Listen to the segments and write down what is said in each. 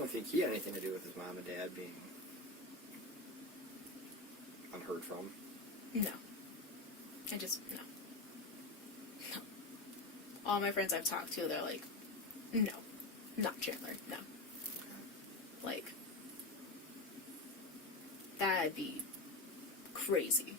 don't think he had anything to do with his mom and dad being unheard from. No. No. No. All my friends I've talked to, they're like, no. Not Chandler, no. Like, that'd be crazy.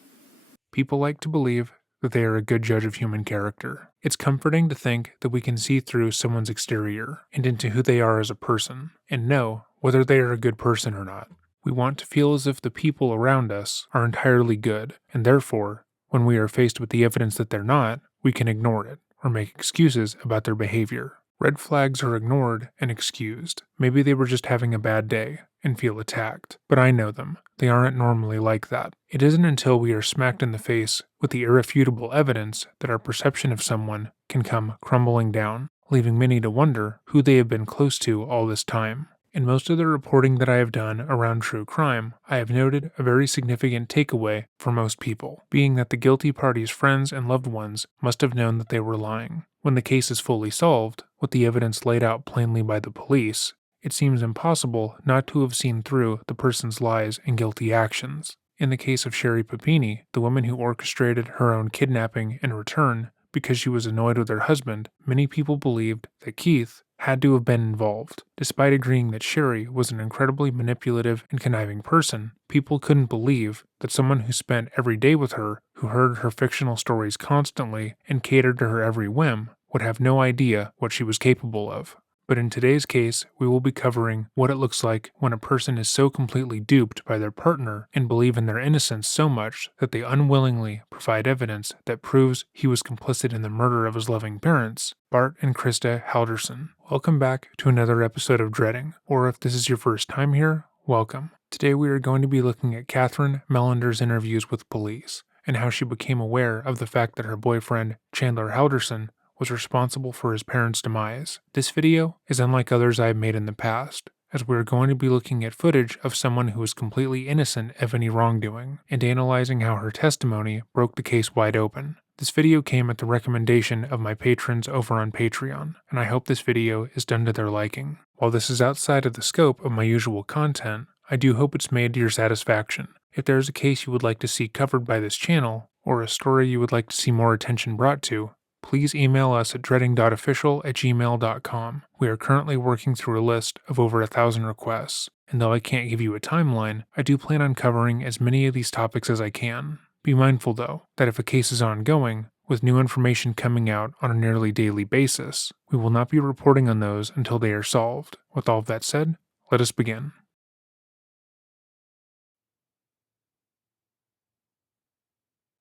People like to believe that they are a good judge of human character. It's comforting to think that we can see through someone's exterior and into who they are as a person, and know whether they are a good person or not. We want to feel as if the people around us are entirely good, and therefore, when we are faced with the evidence that they're not, we can ignore it or make excuses about their behavior. Red flags are ignored and excused. Maybe they were just having a bad day and feel attacked, but I know them. They aren't normally like that. It isn't until we are smacked in the face with the irrefutable evidence that our perception of someone can come crumbling down, leaving many to wonder who they have been close to all this time. In most of the reporting that I have done around true crime, I have noted a very significant takeaway for most people, being that the guilty party's friends and loved ones must have known that they were lying. When the case is fully solved, with the evidence laid out plainly by the police, it seems impossible not to have seen through the person's lies and guilty actions. In the case of Sherry Papini, the woman who orchestrated her own kidnapping and return because she was annoyed with her husband, many people believed that Keith had to have been involved. Despite agreeing that Sherry was an incredibly manipulative and conniving person, people couldn't believe that someone who spent every day with her, who heard her fictional stories constantly, and catered to her every whim, would have no idea what she was capable of. But in today's case, we will be covering what it looks like when a person is so completely duped by their partner and believe in their innocence so much that they unwillingly provide evidence that proves he was complicit in the murder of his loving parents, Bart and Krista Halderson. Welcome back to another episode of Dreading, or if this is your first time here, welcome. Today we are going to be looking at Catherine Mellender's interviews with police, and how she became aware of the fact that her boyfriend, Chandler Halderson, was responsible for his parents' demise. This video is unlike others I have made in the past, as we are going to be looking at footage of someone who is completely innocent of any wrongdoing, and analyzing how her testimony broke the case wide open. This video came at the recommendation of my patrons over on Patreon, and I hope this video is done to their liking. While this is outside of the scope of my usual content, I do hope it's made to your satisfaction. If there is a case you would like to see covered by this channel, or a story you would like to see more attention brought to, please email us at dreading.official@gmail.com. We are currently working through a list of over 1,000 requests, and though I can't give you a timeline, I do plan on covering as many of these topics as I can. Be mindful, though, that if a case is ongoing, with new information coming out on a nearly daily basis, we will not be reporting on those until they are solved. With all of that said, let us begin.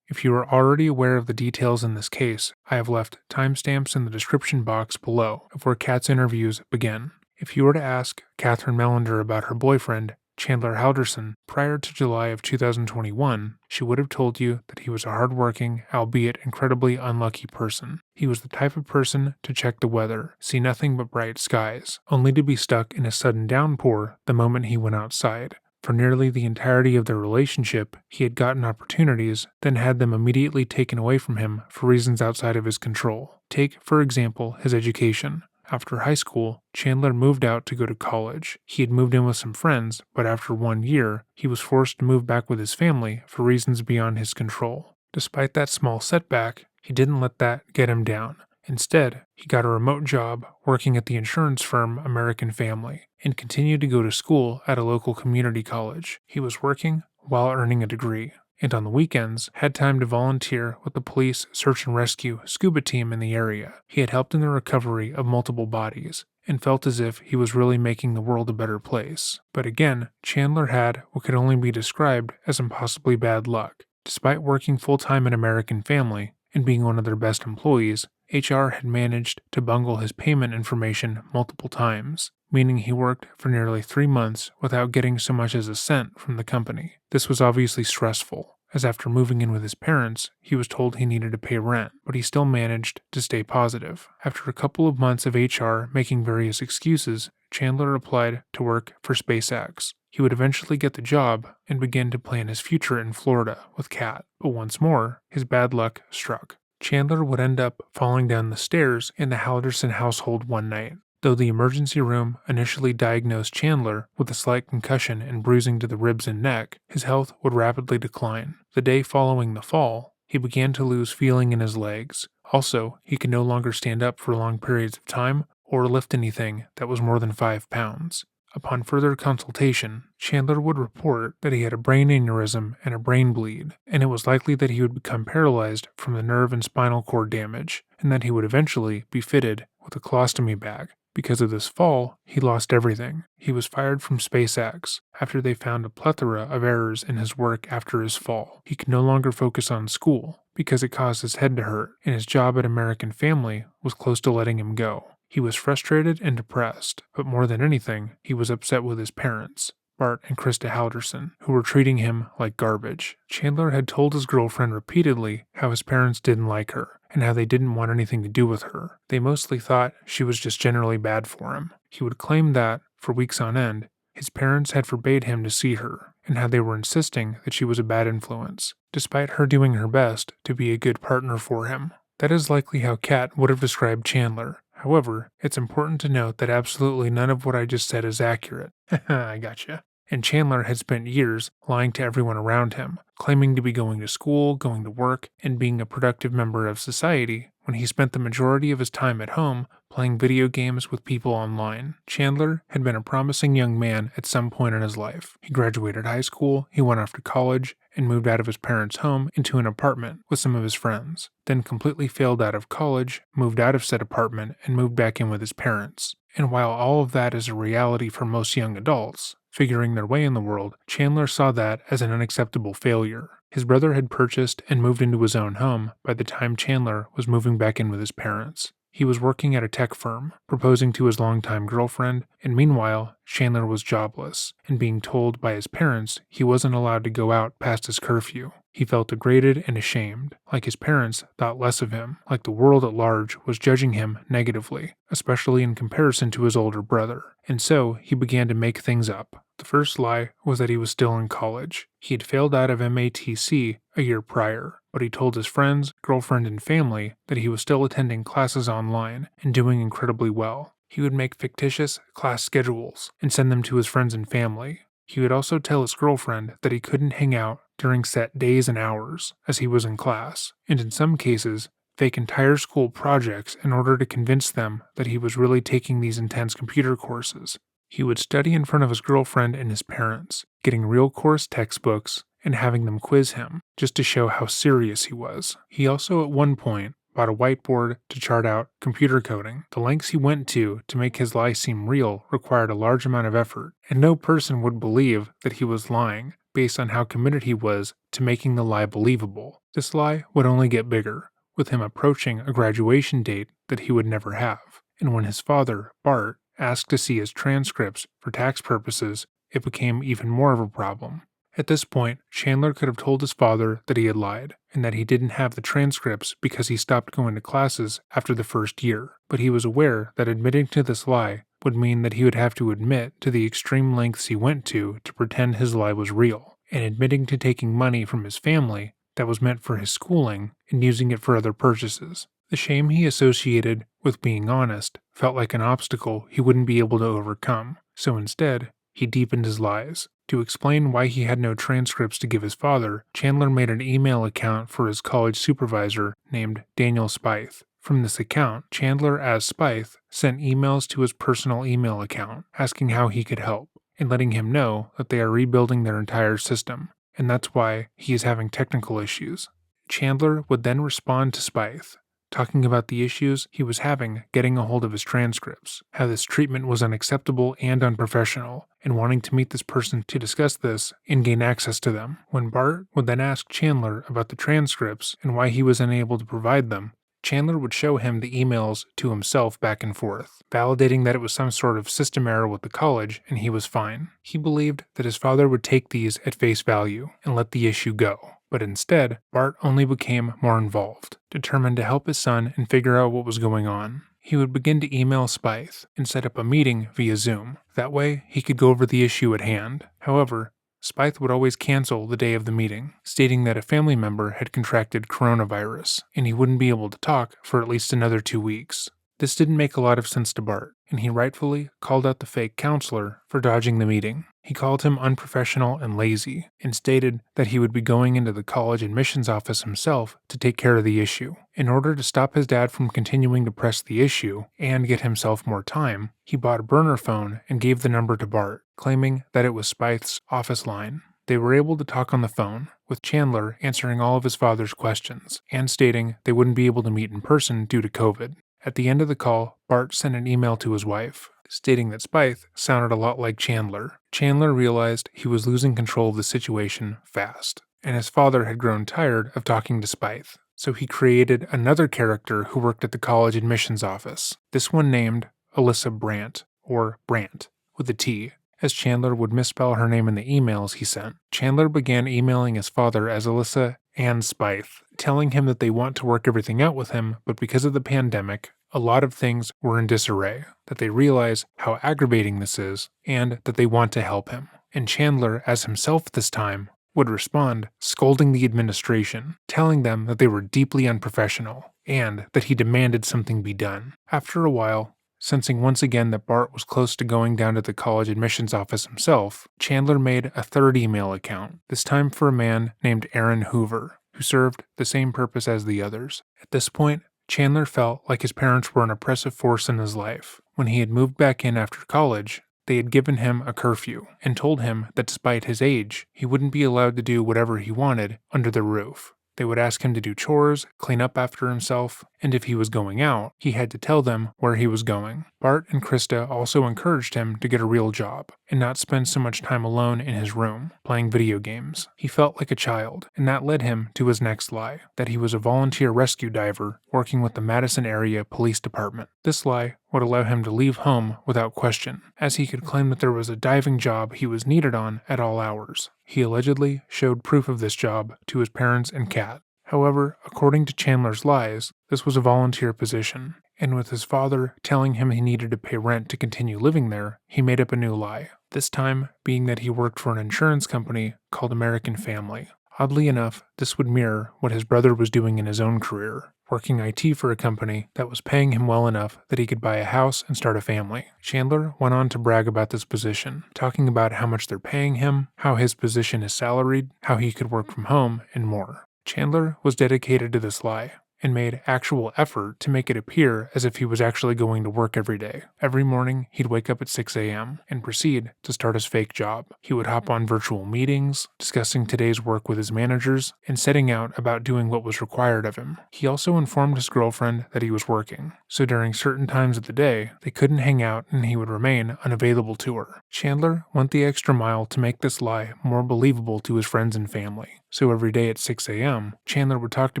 If you are already aware of the details in this case, I have left timestamps in the description box below of where Kat's interviews begin. If you were to ask Catherine Mellender about her boyfriend, Chandler Halderson, prior to July of 2021, she would have told you that he was a hardworking, albeit incredibly unlucky person. He was the type of person to check the weather, see nothing but bright skies, only to be stuck in a sudden downpour the moment he went outside. For nearly the entirety of their relationship, he had gotten opportunities, then had them immediately taken away from him for reasons outside of his control. Take, for example, his education. After high school, Chandler moved out to go to college. He had moved in with some friends, but after 1 year, he was forced to move back with his family for reasons beyond his control. Despite that small setback, he didn't let that get him down. Instead, he got a remote job working at the insurance firm American Family, and continued to go to school at a local community college. He was working while earning a degree, and on the weekends had time to volunteer with the police search and rescue scuba team in the area. He had helped in the recovery of multiple bodies, and felt as if he was really making the world a better place. But again, Chandler had what could only be described as impossibly bad luck. Despite working full-time at American Family and being one of their best employees, HR had managed to bungle his payment information multiple times, meaning he worked for nearly 3 months without getting so much as a cent from the company. This was obviously stressful, as after moving in with his parents, he was told he needed to pay rent, but he still managed to stay positive. After a couple of months of HR making various excuses, Chandler applied to work for SpaceX. He would eventually get the job and begin to plan his future in Florida with Kat, but once more, his bad luck struck. Chandler would end up falling down the stairs in the Halderson household one night. Though the emergency room initially diagnosed Chandler with a slight concussion and bruising to the ribs and neck, his health would rapidly decline. The day following the fall, he began to lose feeling in his legs. Also, he could no longer stand up for long periods of time or lift anything that was more than 5 pounds. Upon further consultation, Chandler would report that he had a brain aneurysm and a brain bleed, and it was likely that he would become paralyzed from the nerve and spinal cord damage, and that he would eventually be fitted with a colostomy bag. Because of this fall, he lost everything. He was fired from SpaceX after they found a plethora of errors in his work after his fall. He could no longer focus on school because it caused his head to hurt, and his job at American Family was close to letting him go. He was frustrated and depressed, but more than anything, he was upset with his parents, Bart and Krista Halderson, who were treating him like garbage. Chandler had told his girlfriend repeatedly how his parents didn't like her, and how they didn't want anything to do with her. They mostly thought she was just generally bad for him. He would claim that, for weeks on end, his parents had forbade him to see her, and how they were insisting that she was a bad influence, despite her doing her best to be a good partner for him. That is likely how Kat would have described Chandler. However, it's important to note that absolutely none of what I just said is accurate. I gotcha. And Chandler had spent years lying to everyone around him, claiming to be going to school, going to work, and being a productive member of society, when he spent the majority of his time at home playing video games with people online. Chandler had been a promising young man at some point in his life. He graduated high school, he went off to college, and moved out of his parents' home into an apartment with some of his friends, then completely failed out of college, moved out of said apartment, and moved back in with his parents. And while all of that is a reality for most young adults, figuring their way in the world, Chandler saw that as an unacceptable failure. His brother had purchased and moved into his own home by the time Chandler was moving back in with his parents. He was working at a tech firm, proposing to his longtime girlfriend, and meanwhile, Chandler was jobless, and being told by his parents he wasn't allowed to go out past his curfew. He felt degraded and ashamed, like his parents thought less of him, like the world at large was judging him negatively, especially in comparison to his older brother. And so, he began to make things up. The first lie was that he was still in college. He had failed out of MATC a year prior, but he told his friends, girlfriend, and family that he was still attending classes online and doing incredibly well. He would make fictitious class schedules and send them to his friends and family. He would also tell his girlfriend that he couldn't hang out during set days and hours as he was in class, and in some cases, fake entire school projects in order to convince them that he was really taking these intense computer courses. He would study in front of his girlfriend and his parents, getting real course textbooks and having them quiz him, just to show how serious he was. He also at one point bought a whiteboard to chart out computer coding. The lengths he went to make his lie seem real required a large amount of effort, and no person would believe that he was lying based on how committed he was to making the lie believable. This lie would only get bigger, with him approaching a graduation date that he would never have. And when his father, Bart, asked to see his transcripts for tax purposes, it became even more of a problem. At this point, Chandler could have told his father that he had lied, and that he didn't have the transcripts because he stopped going to classes after the first year, but he was aware that admitting to this lie would mean that he would have to admit to the extreme lengths he went to pretend his lie was real, and admitting to taking money from his family that was meant for his schooling and using it for other purchases. The shame he associated with being honest felt like an obstacle he wouldn't be able to overcome, so instead, he deepened his lies. To explain why he had no transcripts to give his father, Chandler made an email account for his college supervisor named Daniel Spythe. From this account, Chandler, as Spythe, sent emails to his personal email account, asking how he could help, and letting him know that they are rebuilding their entire system, and that's why he is having technical issues. Chandler would then respond to Spythe, talking about the issues he was having getting a hold of his transcripts, how this treatment was unacceptable and unprofessional, and wanting to meet this person to discuss this and gain access to them. When Bart would then ask Chandler about the transcripts and why he was unable to provide them, Chandler would show him the emails to himself back and forth, validating that it was some sort of system error with the college and he was fine. He believed that his father would take these at face value and let the issue go. But instead, Bart only became more involved, determined to help his son and figure out what was going on. He would begin to email Spythe and set up a meeting via Zoom. That way, he could go over the issue at hand. However, Spythe would always cancel the day of the meeting, stating that a family member had contracted coronavirus, and he wouldn't be able to talk for at least another 2 weeks. This didn't make a lot of sense to Bart, and he rightfully called out the fake counselor for dodging the meeting. He called him unprofessional and lazy, and stated that he would be going into the college admissions office himself to take care of the issue. In order to stop his dad from continuing to press the issue and get himself more time, he bought a burner phone and gave the number to Bart, claiming that it was Spythe's office line. They were able to talk on the phone, with Chandler answering all of his father's questions, and stating they wouldn't be able to meet in person due to COVID. At the end of the call, Bart sent an email to his wife, stating that Spythe sounded a lot like Chandler. Chandler realized he was losing control of the situation fast, and his father had grown tired of talking to Spythe. So he created another character who worked at the college admissions office, this one named Alyssa Brandt, or Brandt, with a T, as Chandler would misspell her name in the emails he sent. Chandler began emailing his father as Alyssa and Spythe, telling him that they want to work everything out with him, but because of the pandemic, a lot of things were in disarray, that they realize how aggravating this is, and that they want to help him. And Chandler, as himself this time, would respond, scolding the administration, telling them that they were deeply unprofessional, and that he demanded something be done. After a while, sensing once again that Bart was close to going down to the college admissions office himself, Chandler made a third email account, this time for a man named Aaron Hoover, who served the same purpose as the others. At this point, Chandler felt like his parents were an oppressive force in his life. When he had moved back in after college, they had given him a curfew and told him that despite his age, he wouldn't be allowed to do whatever he wanted under the roof. They would ask him to do chores, clean up after himself, and if he was going out, he had to tell them where he was going. Bart and Krista also encouraged him to get a real job and not spend so much time alone in his room, playing video games. He felt like a child, and that led him to his next lie, that he was a volunteer rescue diver working with the Madison Area Police Department. This lie would allow him to leave home without question, as he could claim that there was a diving job he was needed on at all hours. He allegedly showed proof of this job to his parents and Kat. However, according to Chandler's lies, this was a volunteer position, and with his father telling him he needed to pay rent to continue living there, he made up a new lie, this time being that he worked for an insurance company called American Family. Oddly enough, this would mirror what his brother was doing in his own career, working IT for a company that was paying him well enough that he could buy a house and start a family. Chandler went on to brag about this position, talking about how much they're paying him, how his position is salaried, how he could work from home, and more. Chandler was dedicated to this lie, and made actual effort to make it appear as if he was actually going to work every day. Every morning, he'd wake up at 6 a.m. and proceed to start his fake job. He would hop on virtual meetings, discussing today's work with his managers, and setting out about doing what was required of him. He also informed his girlfriend that he was working, so during certain times of the day, they couldn't hang out and he would remain unavailable to her. Chandler went the extra mile to make this lie more believable to his friends and family. So every day at 6 a.m., Chandler would talk to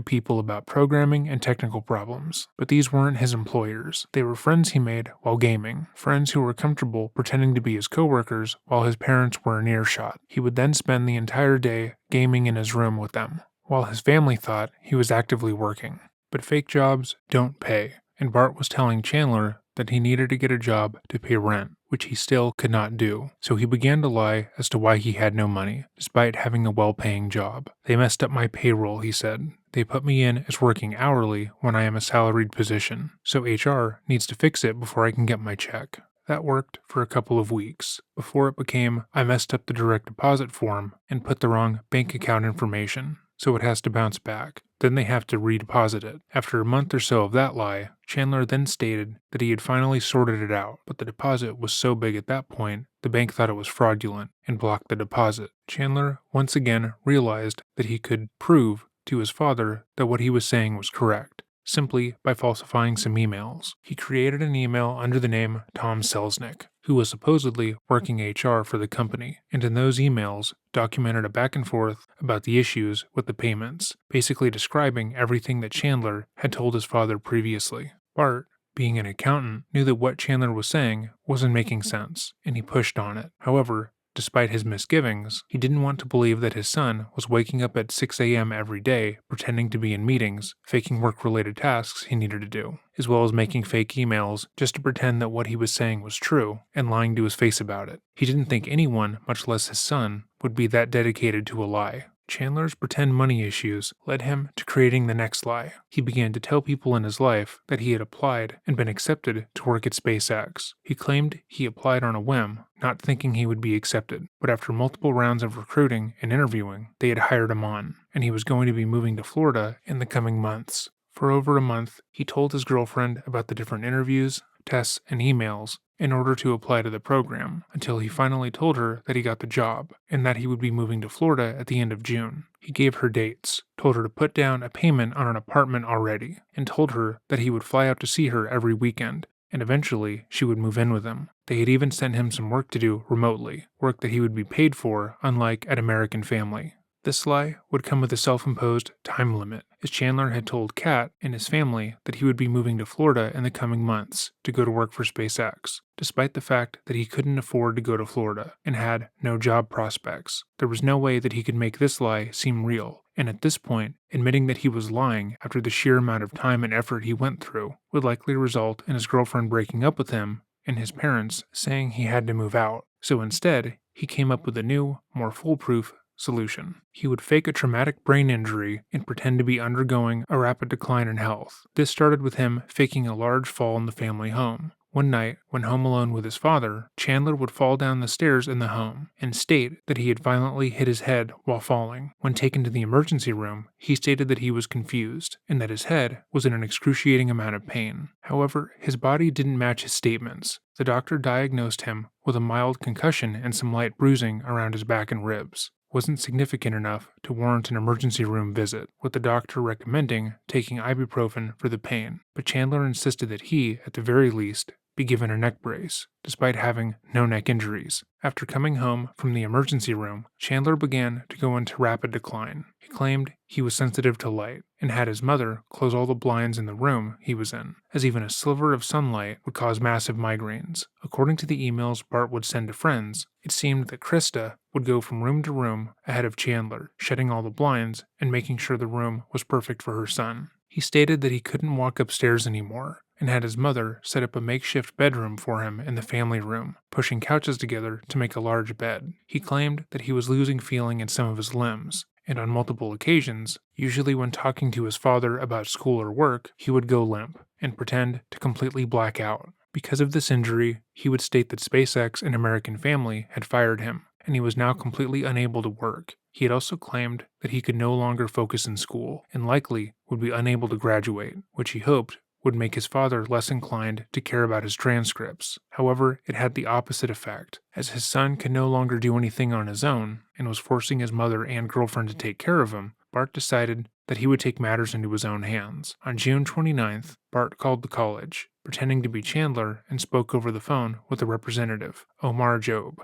people about programming and technical problems. But these weren't his employers. They were friends he made while gaming, friends who were comfortable pretending to be his coworkers while his parents were in earshot. He would then spend the entire day gaming in his room with them, while his family thought he was actively working. But fake jobs don't pay, and Bart was telling Chandler that he needed to get a job to pay rent, which he still could not do. So he began to lie as to why he had no money, despite having a well-paying job. They messed up my payroll, he said. They put me in as working hourly when I am a salaried position, so HR needs to fix it before I can get my check. That worked for a couple of weeks, before it became I messed up the direct deposit form and put the wrong bank account information, so it has to bounce back. Then they have to redeposit it. After a month or so of that lie, Chandler then stated that he had finally sorted it out, but the deposit was so big at that point, the bank thought it was fraudulent and blocked the deposit. Chandler once again realized that he could prove to his father that what he was saying was correct, simply by falsifying some emails. He created an email under the name Tom Selznick, who was supposedly working HR for the company, and in those emails documented a back and forth about the issues with the payments, basically describing everything that Chandler had told his father previously. Bart, being an accountant, knew that what Chandler was saying wasn't making sense, and he pushed on it. However, despite his misgivings, he didn't want to believe that his son was waking up at 6 a.m. every day, pretending to be in meetings, faking work-related tasks he needed to do, as well as making fake emails just to pretend that what he was saying was true, and lying to his face about it. He didn't think anyone, much less his son, would be that dedicated to a lie. Chandler's pretend money issues led him to creating the next lie. He began to tell people in his life that he had applied and been accepted to work at SpaceX. He claimed he applied on a whim, not thinking he would be accepted, but after multiple rounds of recruiting and interviewing, they had hired him on, and he was going to be moving to Florida in the coming months. For over a month, he told his girlfriend about the different interviews, tests, and emails in order to apply to the program, until he finally told her that he got the job, and that he would be moving to Florida at the end of June. He gave her dates, told her to put down a payment on an apartment already, and told her that he would fly out to see her every weekend, and eventually she would move in with him. They had even sent him some work to do remotely, work that he would be paid for, unlike at American Family. This lie would come with a self-imposed time limit, as Chandler had told Kat and his family that he would be moving to Florida in the coming months to go to work for SpaceX, despite the fact that he couldn't afford to go to Florida and had no job prospects. There was no way that he could make this lie seem real, and at this point, admitting that he was lying after the sheer amount of time and effort he went through would likely result in his girlfriend breaking up with him and his parents saying he had to move out. So instead, he came up with a new, more foolproof solution. He would fake a traumatic brain injury and pretend to be undergoing a rapid decline in health. This started with him faking a large fall in the family home. One night, when home alone with his father, Chandler would fall down the stairs in the home and state that he had violently hit his head while falling. When taken to the emergency room, he stated that he was confused and that his head was in an excruciating amount of pain. However, his body didn't match his statements. The doctor diagnosed him with a mild concussion and some light bruising around his back and ribs. Wasn't significant enough to warrant an emergency room visit, with the doctor recommending taking ibuprofen for the pain, but Chandler insisted that he, at the very least, be given a neck brace, despite having no neck injuries. After coming home from the emergency room, Chandler began to go into rapid decline. He claimed he was sensitive to light and had his mother close all the blinds in the room he was in, as even a sliver of sunlight would cause massive migraines. According to the emails Bart would send to friends, it seemed that Krista would go from room to room ahead of Chandler, shutting all the blinds and making sure the room was perfect for her son. He stated that he couldn't walk upstairs anymore, and had his mother set up a makeshift bedroom for him in the family room, pushing couches together to make a large bed. He claimed that he was losing feeling in some of his limbs, and on multiple occasions, usually when talking to his father about school or work, he would go limp and pretend to completely black out. Because of this injury, he would state that SpaceX and American Family had fired him, and he was now completely unable to work. He had also claimed that he could no longer focus in school, and likely would be unable to graduate, which he hoped would make his father less inclined to care about his transcripts. However, it had the opposite effect, as his son could no longer do anything on his own and was forcing his mother and girlfriend to take care of him. Bart decided that he would take matters into his own hands. On June 29th, Bart called the college, pretending to be Chandler, and spoke over the phone with a representative, Omar Job.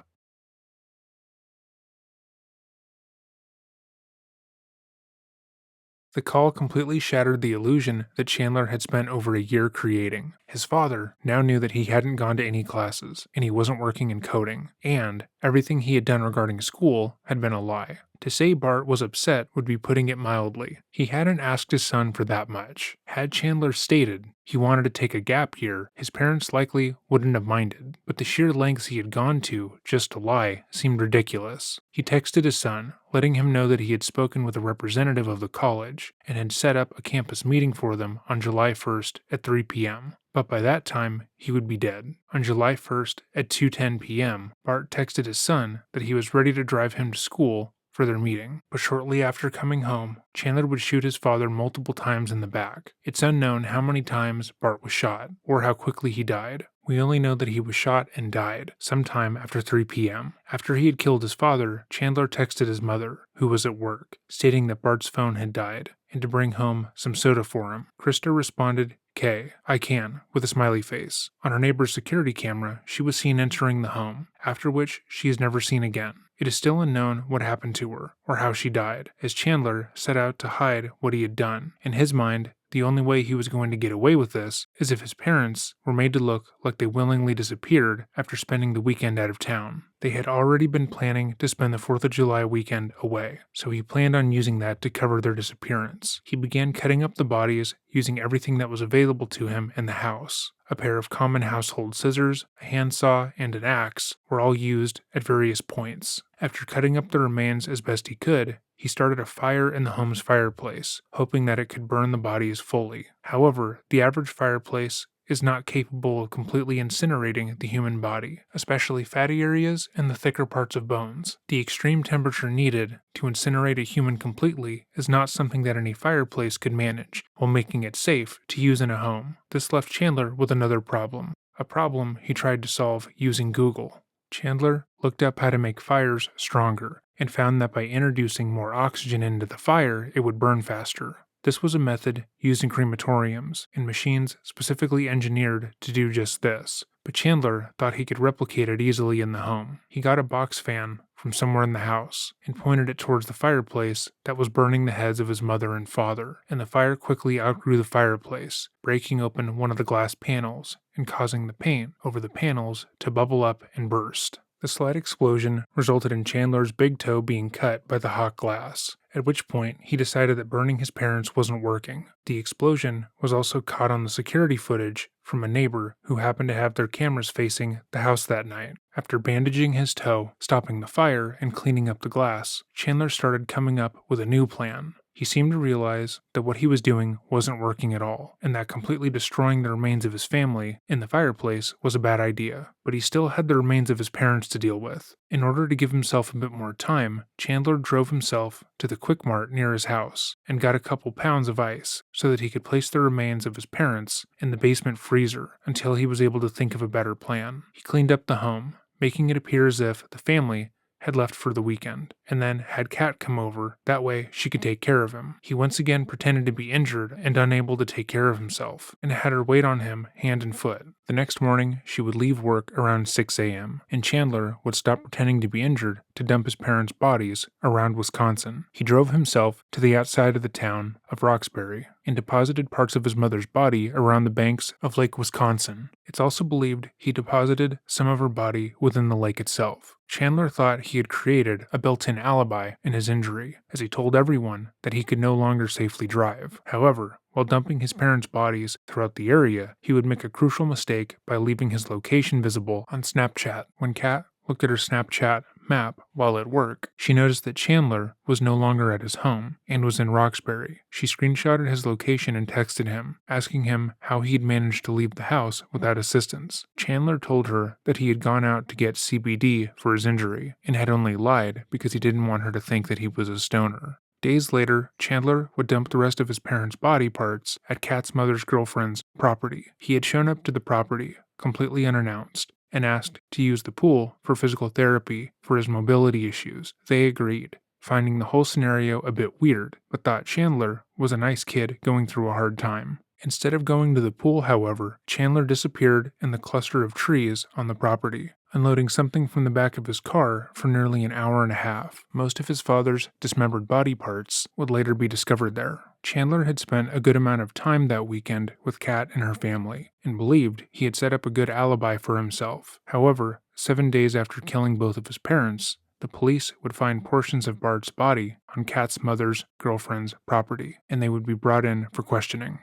The call completely shattered the illusion that Chandler had spent over a year creating. His father now knew that he hadn't gone to any classes, and he wasn't working in coding, and everything he had done regarding school had been a lie. To say Bart was upset would be putting it mildly. He hadn't asked his son for that much. Had Chandler stated he wanted to take a gap year, his parents likely wouldn't have minded, but the sheer lengths he had gone to just to lie seemed ridiculous. He texted his son, letting him know that he had spoken with a representative of the college and had set up a campus meeting for them on July 1st at 3 p.m. But by that time, he would be dead. On July 1st at 2:10 p.m., Bart texted his son that he was ready to drive him to school for their meeting, but shortly after coming home, Chandler would shoot his father multiple times in the back. It's unknown how many times Bart was shot, or how quickly he died. We only know that he was shot and died sometime after 3 p.m. After he had killed his father, Chandler texted his mother, who was at work, stating that Bart's phone had died, and to bring home some soda for him. Krista responded, "K, I can," with a smiley face. On her neighbor's security camera, she was seen entering the home, after which she is never seen again. It is still unknown what happened to her, or how she died, as Chandler set out to hide what he had done. In his mind, the only way he was going to get away with this is if his parents were made to look like they willingly disappeared after spending the weekend out of town. They had already been planning to spend the 4th of July weekend away, so he planned on using that to cover their disappearance. He began cutting up the bodies using everything that was available to him in the house. A pair of common household scissors, a handsaw, and an axe were all used at various points. After cutting up the remains as best he could, he started a fire in the home's fireplace, hoping that it could burn the bodies fully. However, the average fireplace is not capable of completely incinerating the human body, especially fatty areas and the thicker parts of bones. The extreme temperature needed to incinerate a human completely is not something that any fireplace could manage, while making it safe to use in a home. This left Chandler with another problem, a problem he tried to solve using Google. Chandler looked up how to make fires stronger, and found that by introducing more oxygen into the fire, it would burn faster. This was a method used in crematoriums, and machines specifically engineered to do just this, but Chandler thought he could replicate it easily in the home. He got a box fan from somewhere in the house, and pointed it towards the fireplace that was burning the heads of his mother and father, and the fire quickly outgrew the fireplace, breaking open one of the glass panels, and causing the paint over the panels to bubble up and burst. The slight explosion resulted in Chandler's big toe being cut by the hot glass, at which point he decided that burning his parents wasn't working. The explosion was also caught on the security footage from a neighbor who happened to have their cameras facing the house that night. After bandaging his toe, stopping the fire, and cleaning up the glass, Chandler started coming up with a new plan. He seemed to realize that what he was doing wasn't working at all, and that completely destroying the remains of his family in the fireplace was a bad idea, but he still had the remains of his parents to deal with. In order to give himself a bit more time, Chandler drove himself to the Quick Mart near his house and got a couple pounds of ice so that he could place the remains of his parents in the basement freezer until he was able to think of a better plan. He cleaned up the home, making it appear as if the family had left for the weekend, and then had Kat come over, that way she could take care of him. He once again pretended to be injured and unable to take care of himself, and had her wait on him hand and foot. The next morning, she would leave work around 6 a.m., and Chandler would stop pretending to be injured to dump his parents' bodies around Wisconsin. He drove himself to the outside of the town of Roxbury and deposited parts of his mother's body around the banks of Lake Wisconsin. It's also believed he deposited some of her body within the lake itself. Chandler thought he had created a built-in alibi in his injury, as he told everyone that he could no longer safely drive. However, while dumping his parents' bodies throughout the area, he would make a crucial mistake by leaving his location visible on Snapchat. When Kat looked at her Snapchat map while at work, she noticed that Chandler was no longer at his home and was in Roxbury. She screenshotted his location and texted him, asking him how he'd managed to leave the house without assistance. Chandler told her that he had gone out to get CBD for his injury and had only lied because he didn't want her to think that he was a stoner. Days later, Chandler would dump the rest of his parents' body parts at Kat's mother's girlfriend's property. He had shown up to the property completely unannounced and asked to use the pool for physical therapy for his mobility issues. They agreed, finding the whole scenario a bit weird, but thought Chandler was a nice kid going through a hard time. Instead of going to the pool, however, Chandler disappeared in the cluster of trees on the property, unloading something from the back of his car for nearly an hour and a half. Most of his father's dismembered body parts would later be discovered there. Chandler had spent a good amount of time that weekend with Kat and her family, and believed he had set up a good alibi for himself. However, 7 days after killing both of his parents, the police would find portions of Bart's body on Kat's mother's girlfriend's property, and they would be brought in for questioning.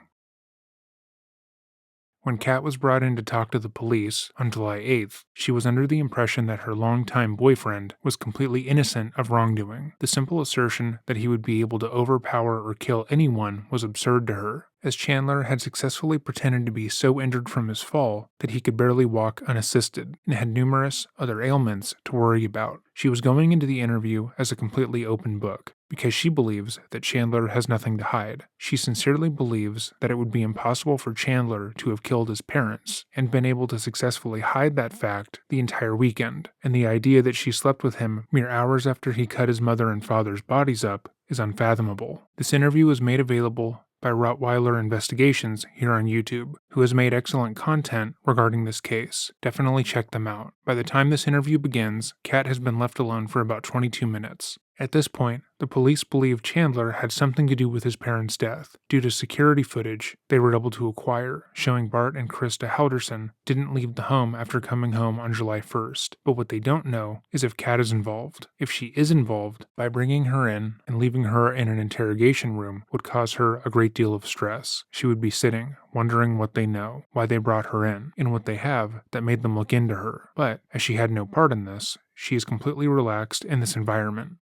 When Kat was brought in to talk to the police on July 8th, she was under the impression that her longtime boyfriend was completely innocent of wrongdoing. The simple assertion that he would be able to overpower or kill anyone was absurd to her, as Chandler had successfully pretended to be so injured from his fall that he could barely walk unassisted, and had numerous other ailments to worry about. She was going into the interview as a completely open book, because she believes that Chandler has nothing to hide. She sincerely believes that it would be impossible for Chandler to have killed his parents, and been able to successfully hide that fact the entire weekend, and the idea that she slept with him mere hours after he cut his mother and father's bodies up is unfathomable. This interview was made available by Rottweiler Investigations here on YouTube, who has made excellent content regarding this case. Definitely check them out. By the time this interview begins, Kat has been left alone for about 22 minutes. At this point, the police believe Chandler had something to do with his parents' death due to security footage they were able to acquire showing Bart and Krista Halderson didn't leave the home after coming home on July 1st. But what they don't know is if Kat is involved. If she is involved, by bringing her in and leaving her in an interrogation room would cause her a great deal of stress. She would be sitting, wondering what they know, why they brought her in, and what they have that made them look into her. But, as she had no part in this, she is completely relaxed in this environment.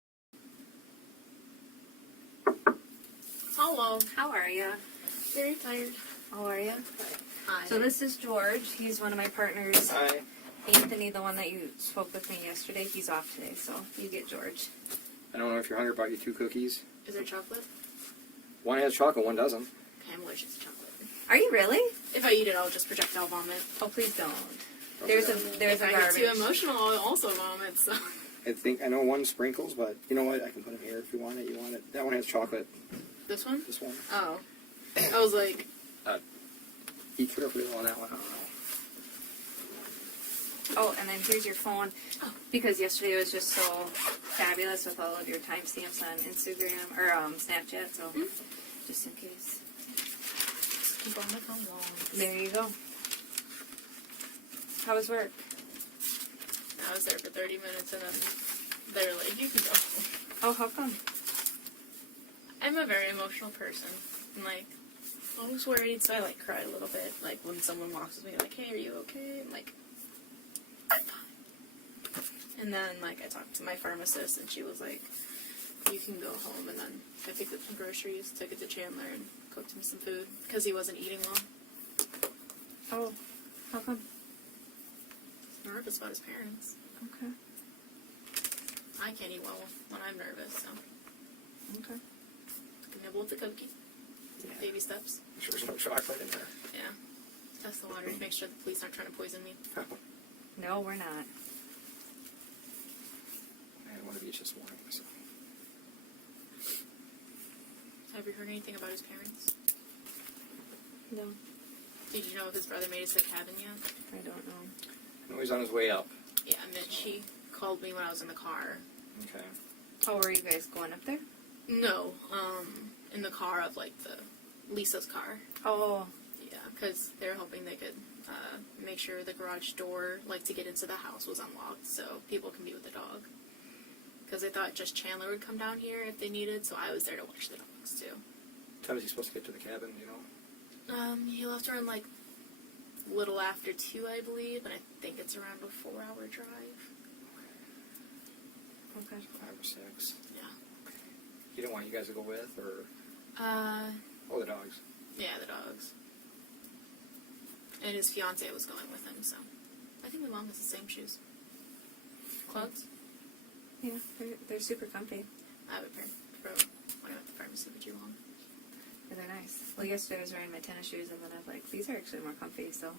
Hello. How are you? Very tired. How are you? Hi. So this is George. He's one of my partners. Hi. Anthony, the one that you spoke with me yesterday, he's off today, so you get George. I don't know if you're hungry about your 2 cookies. Is there chocolate? One has chocolate, one doesn't. Okay, I'm allergic to chocolate. Are you really? If I eat it, I'll just projectile vomit. Oh, please don't. Don't There's do a that. there's If a I get garbage. too emotional, I'll also vomit. So. I know one sprinkles, but you know what? I can put them here if you want it. You want it? That one has chocolate. This one? This one. Oh. I was like, Eat carefully on that one. I don't know. Oh, and then here's your phone. Oh. Because yesterday was just so fabulous with all of your timestamps on Instagram or Snapchat, so just in case. just keep on my phone long. There you go. How was work? I was there for 30 minutes and then they were like, you can go. Oh, how come? I'm a very emotional person. And like, I was worried, so I like cried a little bit. Like when someone walks with me, like, hey, are you okay? I'm like, I'm fine. And then like I talked to my pharmacist and she was like, you can go home. And then I picked up some groceries, took it to Chandler and cooked him some food because he wasn't eating well. Oh, how come? He's nervous about his parents. Okay. I can't eat well when I'm nervous, so Okay. nibble at the cookie. Yeah. Baby steps. Make sure there's no chocolate in there. Yeah. Test the water to make sure the police aren't trying to poison me. No, we're not. I had one of each this morning. So. Have you heard anything about his parents? No, Did you know if his brother made it to the cabin yet? I don't know. I know he's on his way up. Yeah, Mitch, he called me when I was in the car. Okay. Oh, were you guys going up there? No, in the car of, like, Lisa's car. Oh, Yeah, because they were hoping they could make sure the garage door, like, to get into the house was unlocked so people can be with the dog. Because they thought just Chandler would come down here if they needed, so I was there to watch the dogs, too. What time is he supposed to get to the cabin, you know? He left around, like, little after 2, I believe, and I think it's around a 4-hour drive. okay. 5 or 6. Yeah. He didn't want you guys to go with, or... Oh, the dogs. Yeah, the dogs. And his fiance was going with him, so... I think my mom has the same shoes. Clothes? Yeah, they're super comfy. I have a pair for when I went to the pharmacy for too long. Yeah, they're nice. Well, yesterday I was wearing my tennis shoes, and then I was like, these are actually more comfy, so...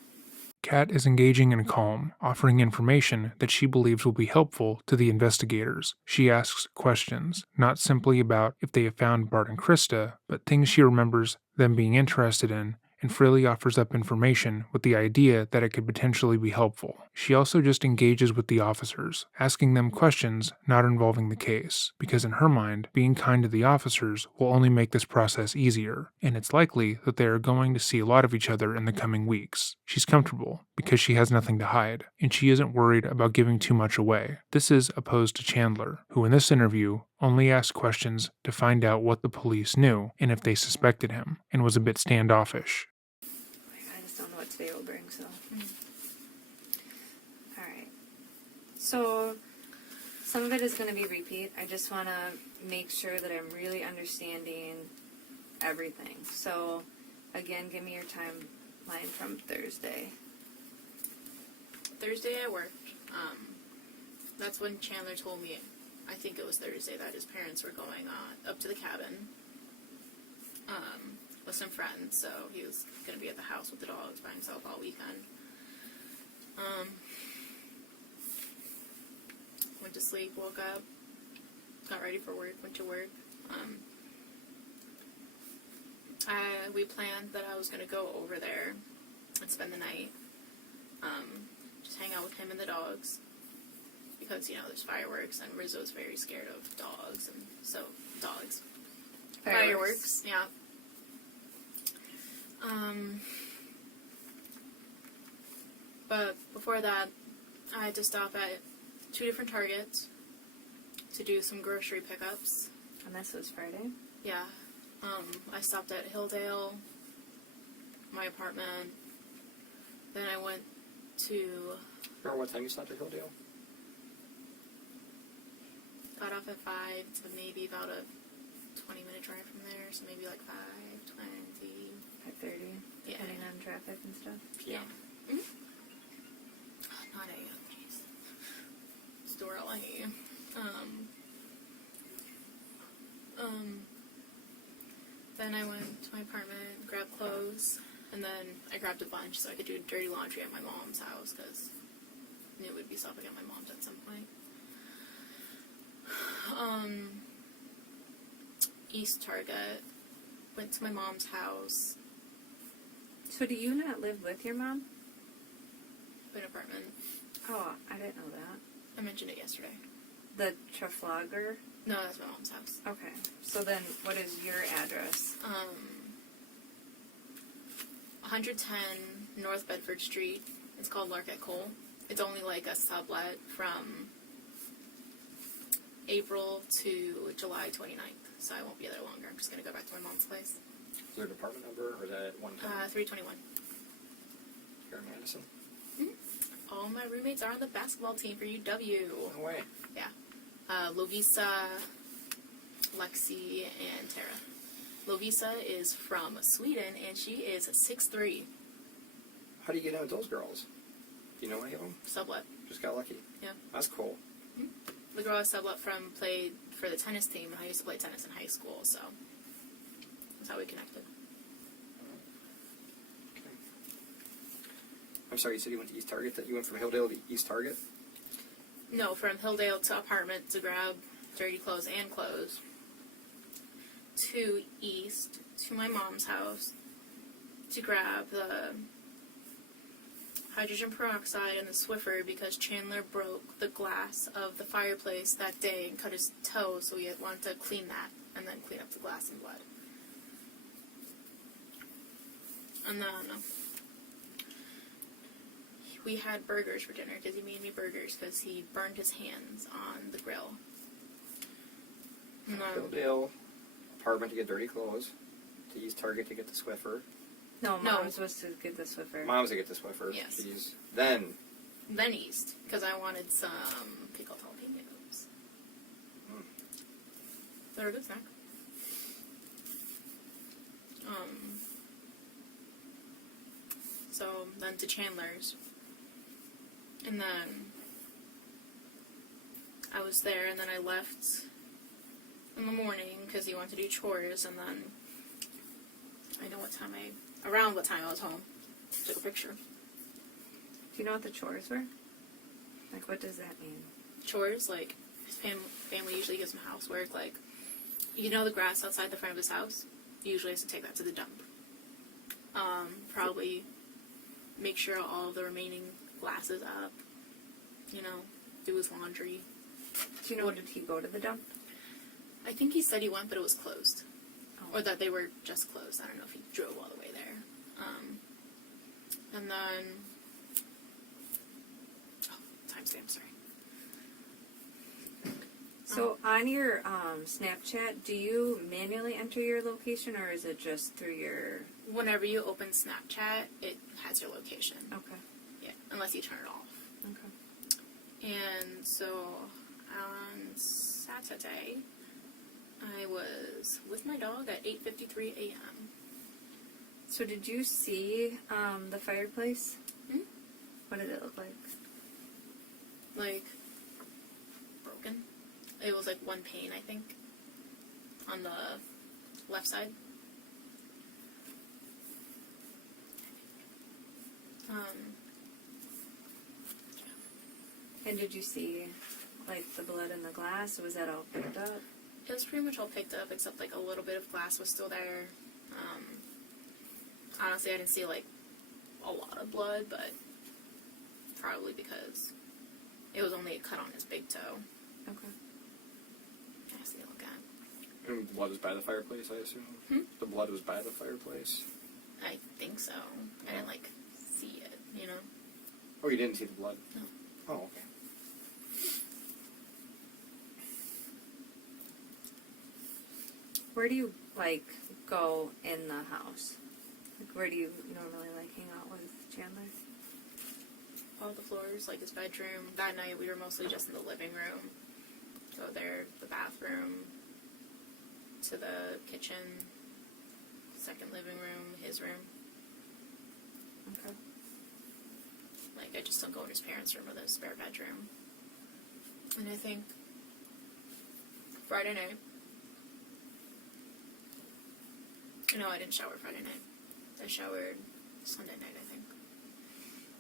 Kat is engaging in calm, offering information that she believes will be helpful to the investigators. She asks questions, not simply about if they have found Bart and Krista, but things she remembers them being interested in, and freely offers up information with the idea that it could potentially be helpful. She also just engages with the officers, asking them questions not involving the case, because in her mind, being kind to the officers will only make this process easier, and it's likely that they are going to see a lot of each other in the coming weeks. She's comfortable because she has nothing to hide, and she isn't worried about giving too much away. This is opposed to Chandler, who in this interview only asked questions to find out what the police knew and if they suspected him, and was a bit standoffish. I just don't know what today will bring, so... Alright. So, some of it is going to be repeat. I just want to make sure that I'm really understanding everything. So, again, give me your timeline from Thursday. Thursday I worked. That's when Chandler told me, I think it was Thursday, that his parents were going up to the cabin with some friends, so he was going to be at the house with the dogs by himself all weekend. Went to sleep, woke up, got ready for work, went to work. We planned that I was going to go over there and spend the night, just hang out with him and the dogs, because, you know, there's fireworks, and Rizzo's very scared of dogs, and so, dogs. Fireworks, yeah. But before that, I had to stop at 2 different Targets to do some grocery pickups. And this was Friday? Yeah. I stopped at Hilldale, my apartment. Then I went to... Remember what time you stopped at Hilldale? Got off at 5, it's maybe about a 20-minute drive from there, so maybe like 5:20. 5:30, Yeah. depending on traffic and stuff. Yeah. Mm-hmm. Not a please. It's too early. Then I went to my apartment, grabbed clothes, and then I grabbed a bunch so I could do dirty laundry at my mom's house, because I knew it would be stopping at my mom's at some point. East Target, went to my mom's house, So do you not live with your mom? an apartment. Oh, I didn't know that. I mentioned it yesterday. The Trafalgar? No, that's my mom's house. Okay. So then, what is your address? 110 North Bedford Street. It's called Lark Cole. It's only like a sublet from April to July 29th, so I won't be there longer. I'm just going to go back to my mom's place. Is there a department number, or is that 110? 321. Here in Madison? All my roommates are on the basketball team for UW. No way. Yeah. Lovisa, Lexi, and Tara. Lovisa is from Sweden, and she is 6'3". How do you get in with those girls? Do you know any of them? Sublet. Just got lucky. Yeah. That's cool. The girl I sublet from played for the tennis team, and I used to play tennis in high school, so that's how we connected. Okay. I'm sorry, you said you went to East Target? That you went from Hilldale to East Target? No, from Hilldale to apartment to grab dirty clothes and clothes. To East, to my mom's house, to grab the hydrogen peroxide and the Swiffer because Chandler broke the glass of the fireplace that day and cut his toe, so we wanted to clean that and then clean up the glass and blood. And then we had burgers for dinner because he made me burgers because he burned his hands on the grill. And then, Hilldale apartment to get dirty clothes. To East Target to get the Swiffer. No, No. Mom was supposed to get the Swiffer. Mom's to get the Swiffer. Yes. Jeez. Then. then East because I wanted some pickled jalapenos. They're a good snack. So then to Chandler's. And then I was there, and then I left in the morning because he wanted to do chores, and then I know around what time I was home. Took a picture. Do you know what the chores were? Like, what does that mean? Chores, like, his family usually gives him housework, like, you know the grass outside the front of his house? He usually has to take that to the dump. Probably make sure all the remaining glass is up, you know, do his laundry. Do you know, did he go to the dump? I think he said he went, but it was closed. Oh. Or that they were just closed. I don't know if he drove all the way there. And then... timestamp, sorry. So on your Snapchat, do you manually enter your location, or is it just through your... Whenever you open Snapchat, it has your location. Okay. Yeah, unless you turn it off. Okay. And so on Saturday, I was with my dog at 8:53 a.m. So did you see the fireplace? Hmm? What did it look like? Like, broken. It was like one pane, I think, on the left side. And did you see, like, the blood in the glass? Was that all picked up? It was pretty much all picked up, except like a little bit of glass was still there. Honestly, I didn't see like a lot of blood, but probably because It was only a cut on his big toe. Okay. Nasty to look at. And the blood was by the fireplace, I assume? The blood was by the fireplace? I think so. I didn't, like, see it, you know? Oh, you didn't see the blood? No. Oh, okay. Where do you, like, go in the house? Like, where do you normally, like, hang out with Chandler? All the floors, like his bedroom. That night we were mostly just in the living room. Go there, the bathroom, to the kitchen, second living room, his room. Okay. Like, I just don't go in his parents' room or the spare bedroom. And I think Friday night. No, I didn't shower Friday night. I showered Sunday night, I think.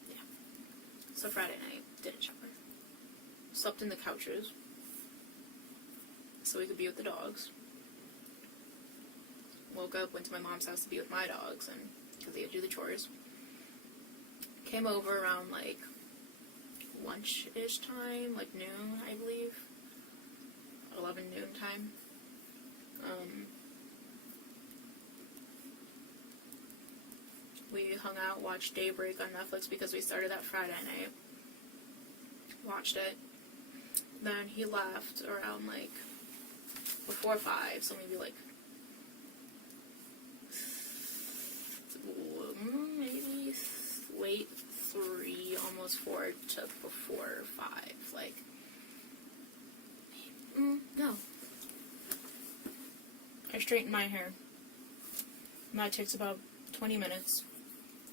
Yeah. So Friday night, didn't shower. Slept in the couches. So we could be with the dogs. Woke up, went to my mom's house to be with my dogs, and because they had to do the chores. Came over around, like, lunch-ish time, like noon, I believe. 11 noon time. We hung out, watched Daybreak on Netflix because we started that Friday night. Watched it. Then he left around, like, before 5, so maybe, like, maybe late 3, almost 4 to before 5. Like, no. I straightened my hair. That takes about 20 minutes.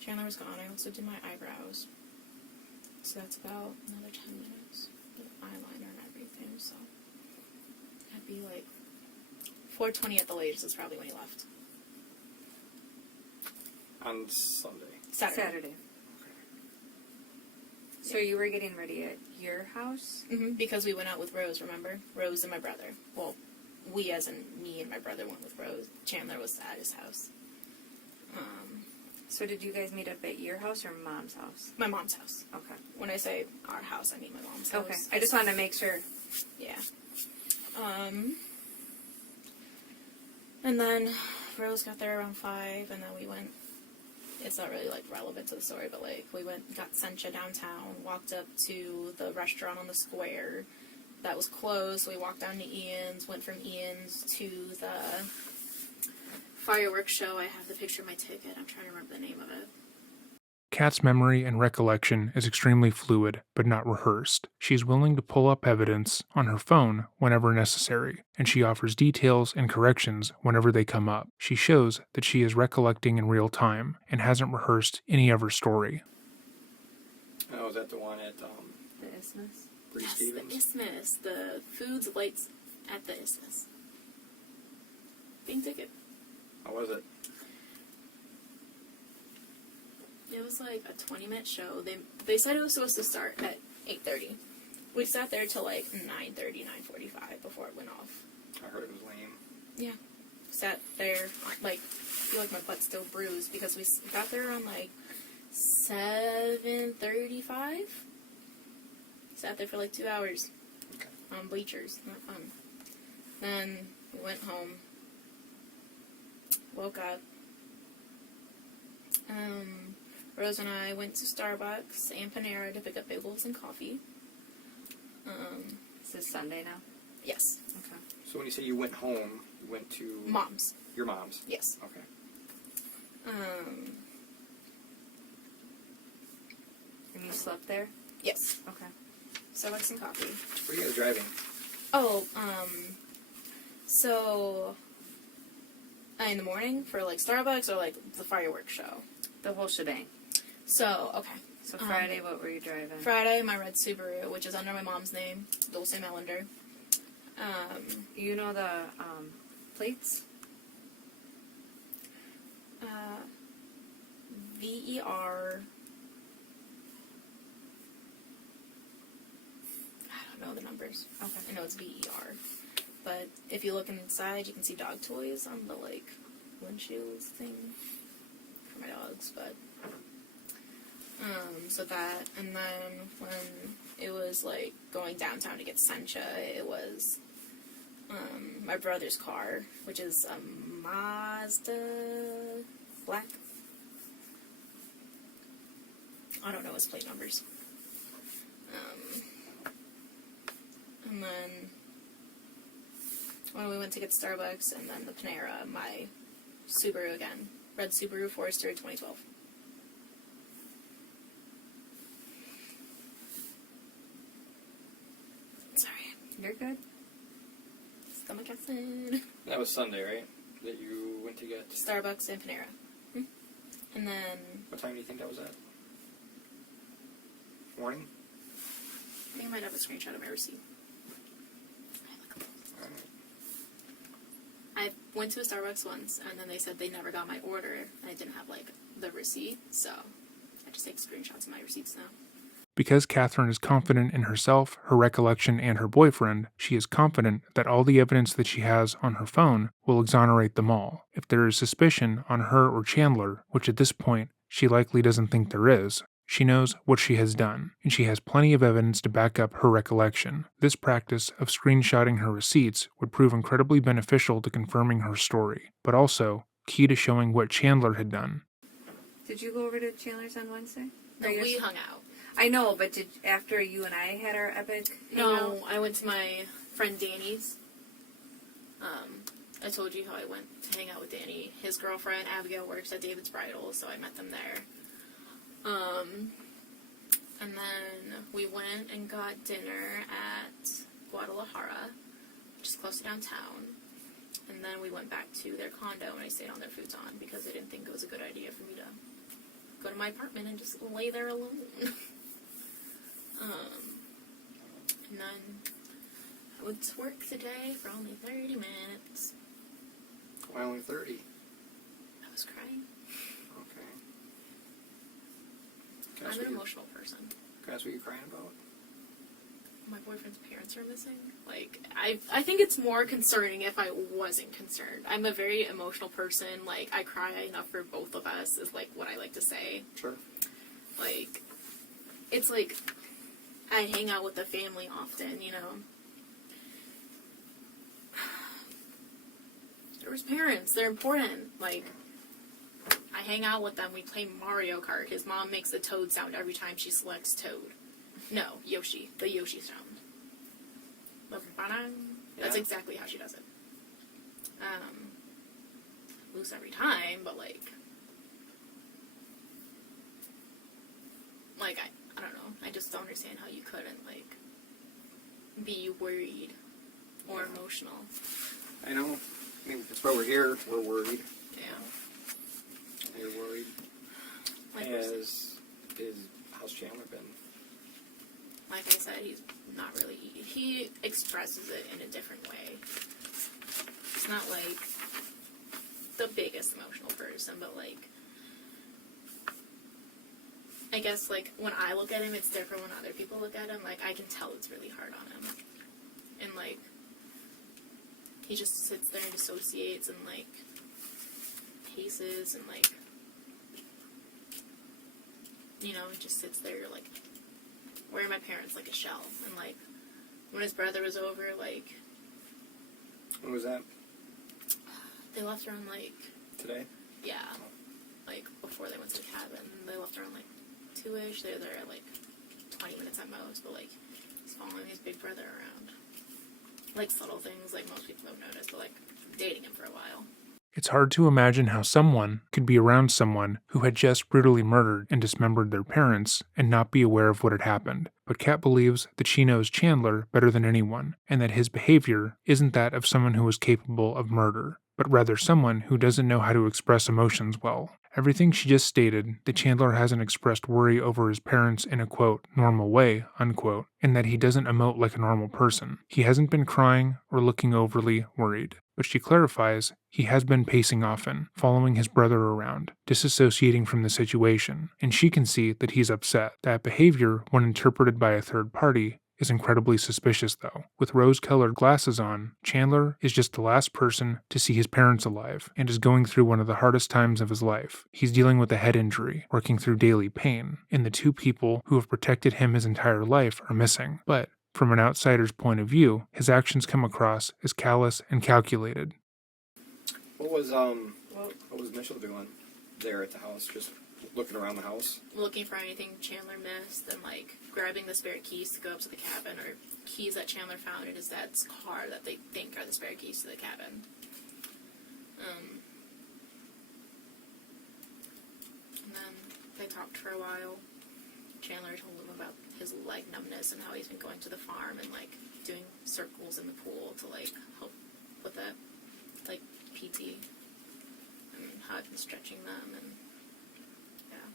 Chandler was gone. I also did my eyebrows. So that's about another 10 minutes. With eyeliner and everything, so that'd be like 4:20 at the latest is probably when he left. On Sunday? Saturday. So you were getting ready at your house? Because we went out with Rose, remember? Rose and my brother. Well, we as in me and my brother went with Rose. Chandler was at his house. So did you guys meet up at your house or Mom's house? My mom's house. Okay. When I say our house, I mean my mom's house. Okay. I just wanted to make sure. Yeah. And then Rose got there around 5, and then we went. It's not really, like, relevant to the story, but, like, we went, got Sencha downtown, walked up to the restaurant on the square that was closed, so we walked down to Ian's, went from Ian's to the fireworks show. I have the picture of my ticket. I'm trying to remember the name of it. Kat's memory and recollection is extremely fluid, but not rehearsed. She is willing to pull up evidence on her phone whenever necessary, and she offers details and corrections whenever they come up. She shows that she is recollecting in real time and hasn't rehearsed any of her story. Oh, was that the one at, The Isthmus? Bree Yes, Stevens? the Isthmus. The Foods Lights at the Isthmus. Big ticket. How was it? It was like a 20-minute show. They said it was supposed to start at 8:30. We sat there till like 9:30, 9:45 before it went off. I heard it was lame. Yeah. Sat there, like, I feel like my butt's still bruised because we got there around like 7:35. Sat there for like 2 hours. Okay. On bleachers. Not fun. Then we went home. Woke up. Rose and I went to Starbucks and Panera to pick up bagels and coffee. Is this Sunday now? Yes. Okay. So when you say you went home, you went to... Mom's. Your mom's? Yes. Okay. And you slept there? Yes. Okay. Starbucks and coffee. Where are you guys driving? Oh, so in the morning for like Starbucks or like the fireworks show? The whole shebang. So, okay. So Friday, what were you driving? Friday, my red Subaru, which is under my mom's name, Dulce Melander. You know the plates? VER. I don't know the numbers. Okay. I know it's VER. But if you look inside, you can see dog toys on the, like, windshield thing for my dogs, but... so that, and then when It was like going downtown to get sencha. It was my brother's car, which is a Mazda black. I don't know his plate numbers. And then when we went to get Starbucks, and then the Panera, my Subaru again. Red Subaru Forester 2012. Sorry. You're good. Stomach acid. That was Sunday, right? That you went to get. Starbucks and Panera. And then... What time do you think that was at? Morning? I think I might have a screenshot of my receipt. Alright. I went to a Starbucks once, and then they said they never got my order, and I didn't have, like, the receipt, so I just take screenshots of my receipts now. Because Catherine is confident in herself, her recollection, and her boyfriend, she is confident that all the evidence that she has on her phone will exonerate them all. If there is suspicion on her or Chandler, which at this point she likely doesn't think there is, she knows what she has done, and she has plenty of evidence to back up her recollection. This practice of screenshotting her receipts would prove incredibly beneficial to confirming her story, but also key to showing what Chandler had done. Did you go over to Chandler's on Wednesday? No, we hung out. I know, but after you and I had our epic hangout? No, I went to my friend Danny's. I told you how I went to hang out with Danny. His girlfriend, Abigail, works at David's Bridal, so I met them there. And then we went and got dinner at Guadalajara, which is close to downtown. And then we went back to their condo and I stayed on their futon because I didn't think it was a good idea for me to go to my apartment and just lay there alone. And then I went to work today for only 30 minutes. Why only 30? I was crying. Okay. Can I I'm ask an what you- emotional person. Can I ask what you're crying about? My boyfriend's parents are missing. Like, I think it's more concerning if I wasn't concerned. I'm a very emotional person. Like, I cry enough for both of us is, like, what I like to say. Sure. Like, it's like, I hang out with the family often, you know. There's parents. They're important. Like, I hang out with them. We play Mario Kart. His mom makes the Toad sound every time she selects Toad. No, Yoshi. The Yoshi sound. That's Yeah. exactly how she does it. Loose every time, but like I don't know. I just don't understand how you couldn't, like, be worried or emotional. I know. I mean, that's why we're here. We're worried. Yeah. You're worried. Like, How's Chandler been? like I said, he's not really... He expresses it in a different way. He's not, like, the biggest emotional person, but, like... I guess, like, when I look at him, it's different when other people look at him. Like, I can tell it's really hard on him. And, like, he just sits there and dissociates and, like, paces and, like... You know, he just sits there, like... Wearing my parents like a shell. And, like, when his brother was over, like... When was that? They left around, like... Today? Yeah. Like, before they went to the cabin. They left around, like, 2-ish. They were there at, like, 20 minutes at most. But, like, he's following his big brother around. Like, subtle things, like, most people don't notice. But, like, dating him for a while. It's hard to imagine how someone could be around someone who had just brutally murdered and dismembered their parents and not be aware of what had happened. But Kat believes that she knows Chandler better than anyone, and that his behavior isn't that of someone who is capable of murder, but rather someone who doesn't know how to express emotions well. Everything she just stated, that Chandler hasn't expressed worry over his parents in a, quote, normal way, unquote, and that he doesn't emote like a normal person. He hasn't been crying or looking overly worried. But she clarifies he has been pacing often, following his brother around, disassociating from the situation, and she can see that he's upset. That behavior, when interpreted by a third party, is incredibly suspicious, though. With rose-colored glasses on, Chandler is just the last person to see his parents alive and is going through one of the hardest times of his life. He's dealing with a head injury, working through daily pain, and the two people who have protected him his entire life are missing. But from an outsider's point of view, his actions come across as callous and calculated. What was Mitchell doing there at the house? Just looking around the house? Looking for anything Chandler missed and, like, grabbing the spare keys to go up to the cabin, or keys that Chandler found in his dad's car that they think are the spare keys to the cabin. And then they talked for a while. Chandler told him about his leg numbness and how he's been going to the farm and, like, doing circles in the pool to, like, help with that, like, PT. And how I've been stretching them, and yeah.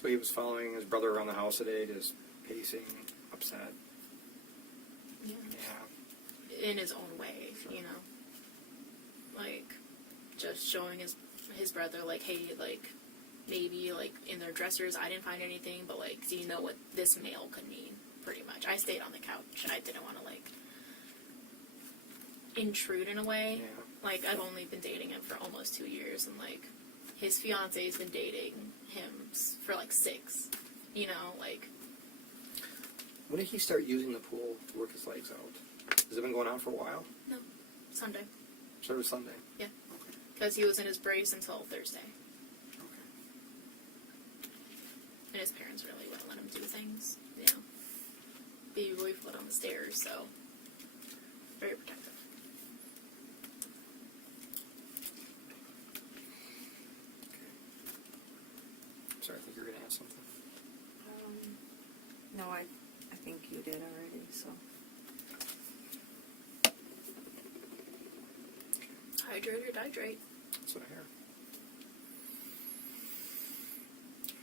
So he was following his brother around the house today, just pacing, upset. Yeah. Yeah. In his own way, you know. Like, just showing his brother, like, hey, like, maybe, like, in their dressers, I didn't find anything, but, like, do you know what this mail could mean, pretty much. I stayed on the couch. I didn't want to, like, intrude in a way. Yeah. Like, I've only been dating him for almost 2 years, and, like, his fiance's been dating him for, like, 6. You know, like... When did he start using the pool to work his legs out? Has it been going on for a while? No. Sunday. Started Sunday? Yeah. Okay. Because he was in his brace until Thursday. Okay. And his parents really wouldn't let him do things, you know. Baby boy fled on the stairs, so... Very protective. Sorry, I think you were going to ask something. No, I think you did already, so. Hydrate or dihydrate. That's what I hear.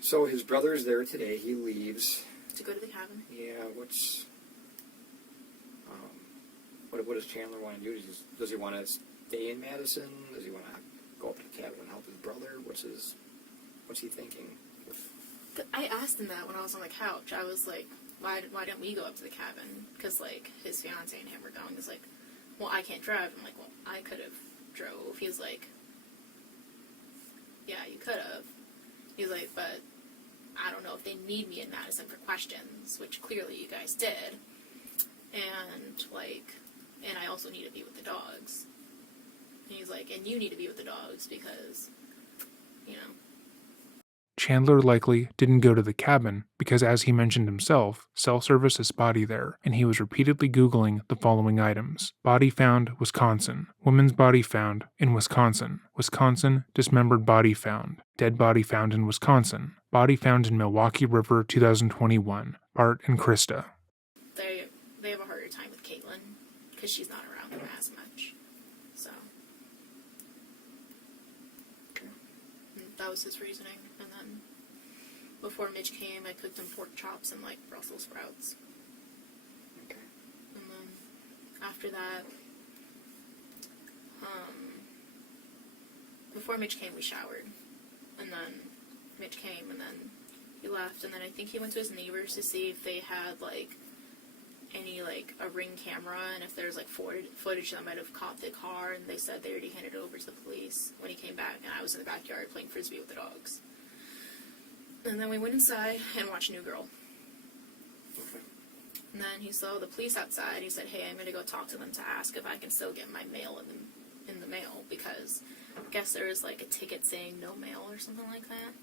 So his brother's there today. He leaves. To go to the cabin. Yeah, what does Chandler want to do? Does he want to stay in Madison? Does he want to go up to the cabin and help his brother? What's he thinking? I asked him that when I was on the couch. I was like, why didn't we go up to the cabin? Because, like, his fiance and him were going. He's like, well, I can't drive. I'm like, well, I could have drove. He's like, yeah, you could have. He's like, but I don't know if they need me in Madison for questions, which clearly you guys did. And, like, and I also need to be with the dogs. And he's like, and you need to be with the dogs because, you know. Chandler likely didn't go to the cabin because, as he mentioned himself, cell service is spotty there, and he was repeatedly Googling the following items. Body found, Wisconsin. Woman's body found in Wisconsin. Wisconsin, dismembered body found. Dead body found in Wisconsin. Body found in Milwaukee River 2021. Bart and Krista. They have a harder time with Caitlin because she's not around them as much. So. That was his reasoning. And then before Mitch came, I cooked him pork chops and, like, Brussels sprouts. Okay. And then after that, before Mitch came, we showered. And then Mitch came, and then he left. And then I think he went to his neighbors to see if they had, like, any, like, a Ring camera, and if there's, like, footage that might have caught the car, and they said they already handed it over to the police when he came back, and I was in the backyard playing Frisbee with the dogs. And then we went inside and watched New Girl. Okay. And then he saw the police outside. He said, hey, I'm going to go talk to them to ask if I can still get my mail in the mail, because I guess there was, like, a ticket saying no mail or something like that.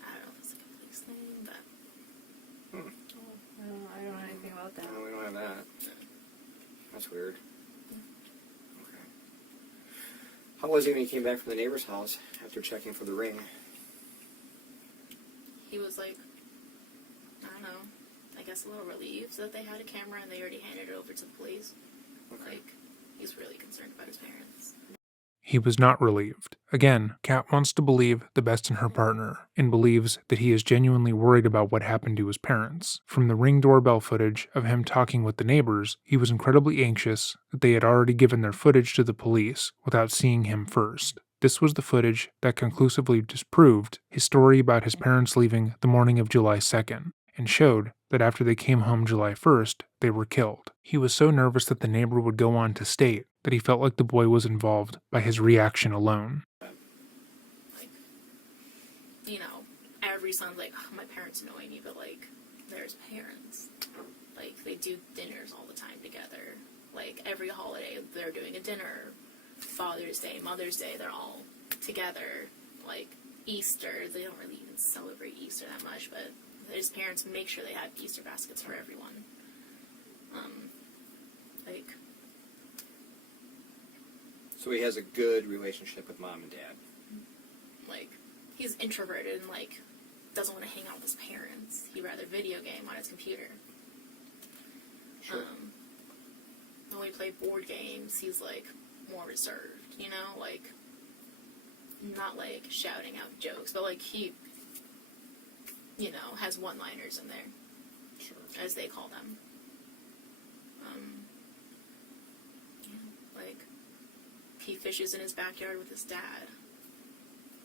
I don't know if it's, like, a police thing, but... I don't know anything about that. No, we don't have that. That's weird. Okay. How was he when he came back from the neighbor's house after checking for the ring? He was like, I don't know, I guess a little relieved that they had a camera and they already handed it over to the police. Okay. Like, he's really concerned about his parents. He was not relieved. Again, Kat wants to believe the best in her partner, and believes that he is genuinely worried about what happened to his parents. From the Ring doorbell footage of him talking with the neighbors, he was incredibly anxious that they had already given their footage to the police without seeing him first. This was the footage that conclusively disproved his story about his parents leaving the morning of July 2nd, and showed that after they came home July 1st, they were killed. He was so nervous that the neighbor would go on to state that he felt like the boy was involved by his reaction alone. Like, you know, every son's like, oh, my parents annoy me, but like, there's parents. Like, they do dinners all the time together. Like, every holiday, they're doing a dinner. Father's Day, Mother's Day, they're all together. Like, Easter, they don't really even celebrate Easter that much, but his parents make sure they have Easter baskets for everyone. Like... So he has a good relationship with mom and dad. Like, he's introverted and, like, doesn't want to hang out with his parents. He'd rather video game on his computer. Sure. When we play board games, he's, like, more reserved, you know? Like, not, like, shouting out jokes, but, like, he, you know, has one-liners in there. Sure. As they call them. Yeah, like, he fishes in his backyard with his dad.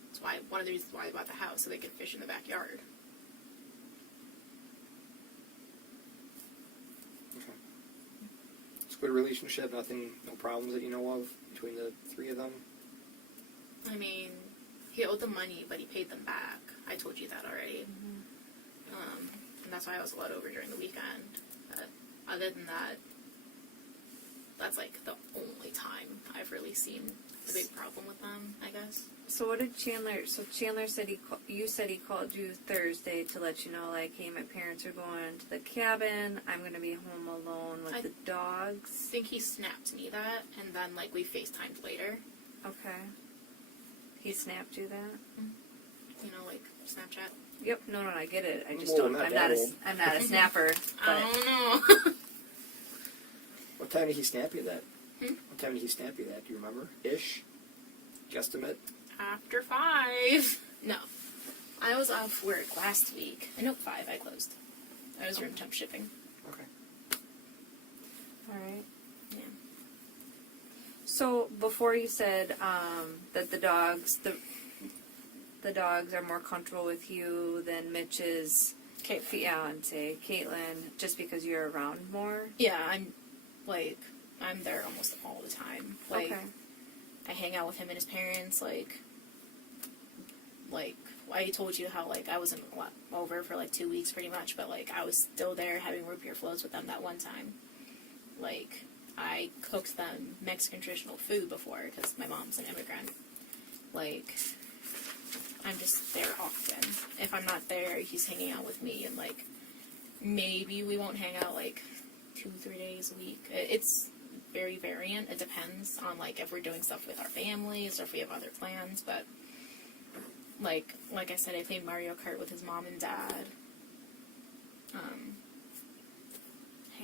That's why, one of the reasons why they bought the house, so they could fish in the backyard. Okay. It's a good relationship, no problems that you know of between the three of them? I mean, he owed them money, but he paid them back. I told you that already. And that's why I was let over during the weekend. But other than that, that's like the only time I've really seen the big problem with them, I guess. So what did Chandler? So Chandler said you said he called you Thursday to let you know, like, hey, my parents are going to the cabin. I'm going to be home alone with the dogs. I think he snapped me that, and then like we FaceTimed later. Okay. He snapped you that? You know, like Snapchat. Yep. No, I get it. I just Whoa, don't. not I'm that not. old. I'm not a snapper. But I don't know. What time did he snap you that? Hmm? What time did he snap you that? Do you remember? Ish? Guesstimate? After 5. No. I was off work last week. I know 5 I closed. I was room temp shipping. Okay. all right. Yeah. So before you said that the dogs are more comfortable with you than Mitch's fiance, Caitlin, just because you're around more. Yeah, I'm there almost all the time. Like, Okay. I hang out with him and his parents, like I told you how, like, I wasn't over for, like, 2 weeks pretty much, but, like, I was still there having root beer floats with them that one time. Like, I cooked them Mexican traditional food before, because my mom's an immigrant. Like, I'm just there often. If I'm not there, he's hanging out with me, and, like, maybe we won't hang out, like, 2-3 days a week. It's very variant. It depends on, like, if we're doing stuff with our families, or if we have other plans, but... Like I said, I play Mario Kart with his mom and dad. Hang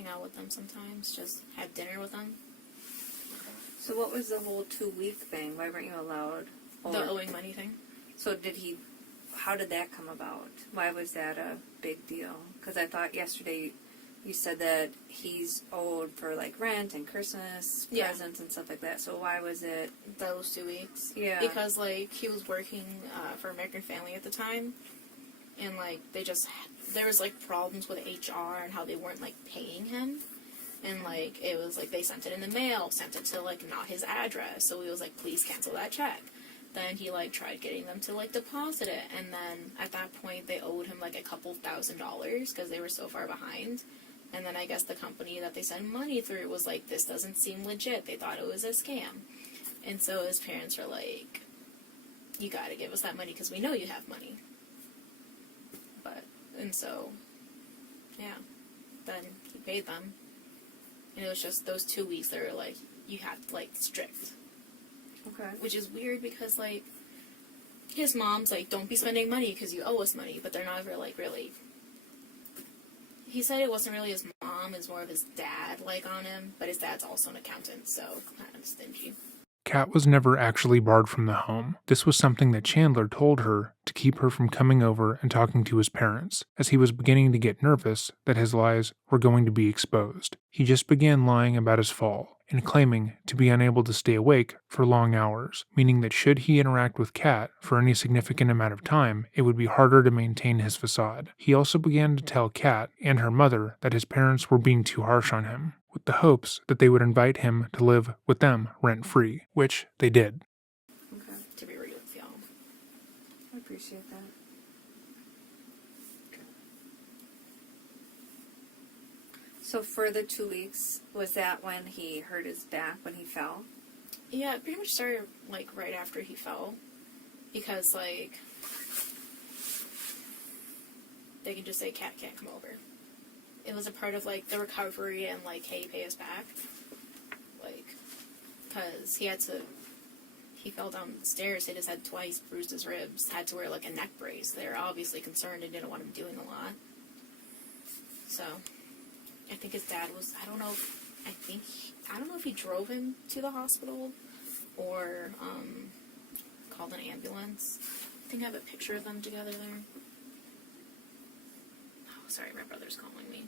out with them sometimes. Just have dinner with them. So what was the whole 2-week thing? Why weren't you allowed? The owing money thing. So how did that come about? Why was that a big deal? Because I thought yesterday you said that he's owed for, like, rent and Christmas presents and stuff like that. So why was it... Those 2 weeks. Yeah. Because, like, he was working for American Family at the time. And, like, there was, like, problems with HR and how they weren't, like, paying him. And, like, it was, like, they sent it in the mail, sent it to, like, not his address. So he was like, please cancel that check. Then he, like, tried getting them to, like, deposit it. And then at that point, they owed him, like, a couple $1,000s because they were so far behind. And then I guess the company that they sent money through was like, this doesn't seem legit. They thought it was a scam. And so his parents were like, you gotta give us that money because we know you have money. And so, yeah. Then he paid them. And it was just those 2 weeks they were like, you have to, like, strict. Okay. Which is weird because, like, his mom's like, don't be spending money because you owe us money. But they're never, like, really... He said it wasn't really his mom, it's more of his dad, like, on him, but his dad's also an accountant, so kind of stingy. Kat was never actually barred from the home. This was something that Chandler told her to keep her from coming over and talking to his parents, as he was beginning to get nervous that his lies were going to be exposed. He just began lying about his fall, and claiming to be unable to stay awake for long hours, meaning that should he interact with Kat for any significant amount of time, it would be harder to maintain his facade. He also began to tell Kat and her mother that his parents were being too harsh on him, with the hopes that they would invite him to live with them rent-free, which they did. Okay. To be real with y'all. I appreciate that. So for the 2 weeks, was that when he hurt his back when he fell? Yeah, it pretty much started, like, right after he fell. Because, like, they can just say, Cat can't come over. It was a part of, like, the recovery and, like, hey, pay us back. Like, because he fell down the stairs, hit his head twice, bruised his ribs, had to wear, like, a neck brace. They were obviously concerned and didn't want him doing a lot. So, I think his dad was, I don't know if he drove him to the hospital or, called an ambulance. I think I have a picture of them together there. Oh, sorry, my brother's calling me.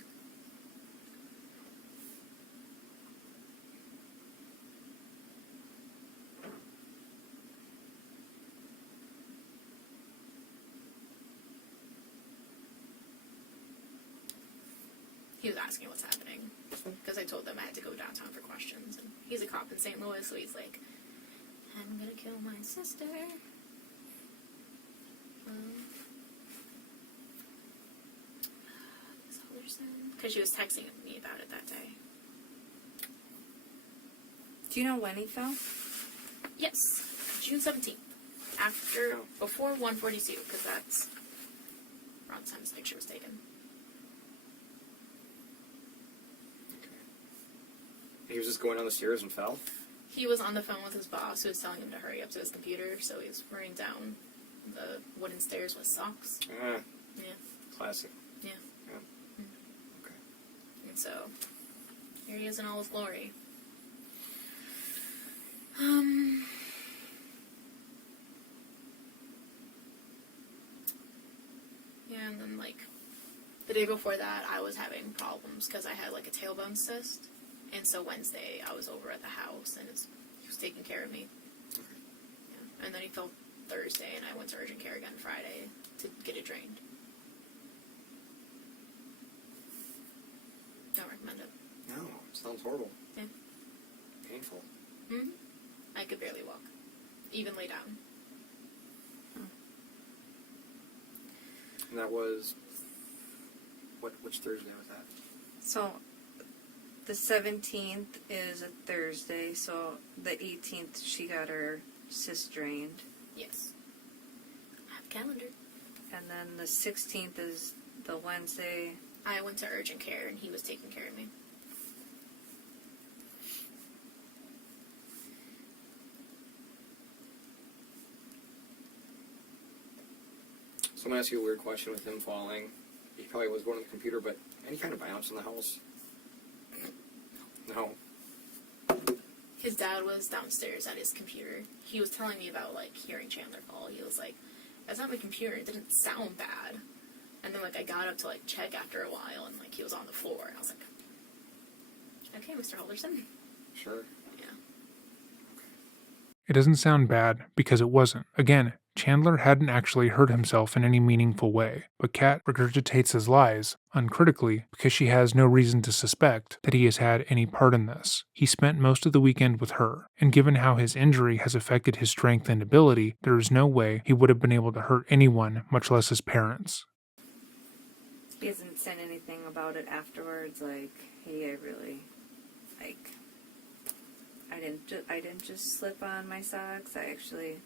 He was asking what's happening, because I told them I had to go downtown for questions, and he's a cop in St. Louis, so he's like, I'm gonna kill my sister. Miss Halderson, because she was texting me about it that day. Do you know when he fell? Yes, June 17th, before 1:42, because that's around the time this picture was taken. He was just going down the stairs and fell? He was on the phone with his boss, who was telling him to hurry up to his computer, so he was running down the wooden stairs with socks. Ah, Yeah. classic. Yeah. Yeah. Okay. And so, here he is in all his glory. Yeah, and then, like, the day before that, I was having problems because I had, like, a tailbone cyst. And so Wednesday, I was over at the house, and he was taking care of me. Okay. Yeah. And then he fell Thursday, and I went to urgent care again Friday to get it drained. Don't recommend it. No, it sounds horrible. Yeah. Painful. Mm-hmm. I could barely walk. Even lay down. And that was... Which Thursday was that? So the 17th is a Thursday, so the 18th she got her cyst drained. Yes. I have a calendar. And then the 16th is the Wednesday. I went to urgent care, and he was taking care of me. So I'm going to ask you a weird question with him falling. He probably was going to the computer, but any kind of violence in the house? No. His dad was downstairs at his computer. He was telling me about, like, hearing Chandler fall. He was like, that's not my computer. It didn't sound bad. And then, like, I got up to, like, check after a while, and, like, he was on the floor. And I was like, okay, Mr. Halderson. Sure. Yeah. It doesn't sound bad because it wasn't. Again, Chandler hadn't actually hurt himself in any meaningful way, but Kat regurgitates his lies, uncritically, because she has no reason to suspect that he has had any part in this. He spent most of the weekend with her, and given how his injury has affected his strength and ability, there is no way he would have been able to hurt anyone, much less his parents. He hasn't said anything about it afterwards, like, hey, I didn't just slip on my socks, I actually...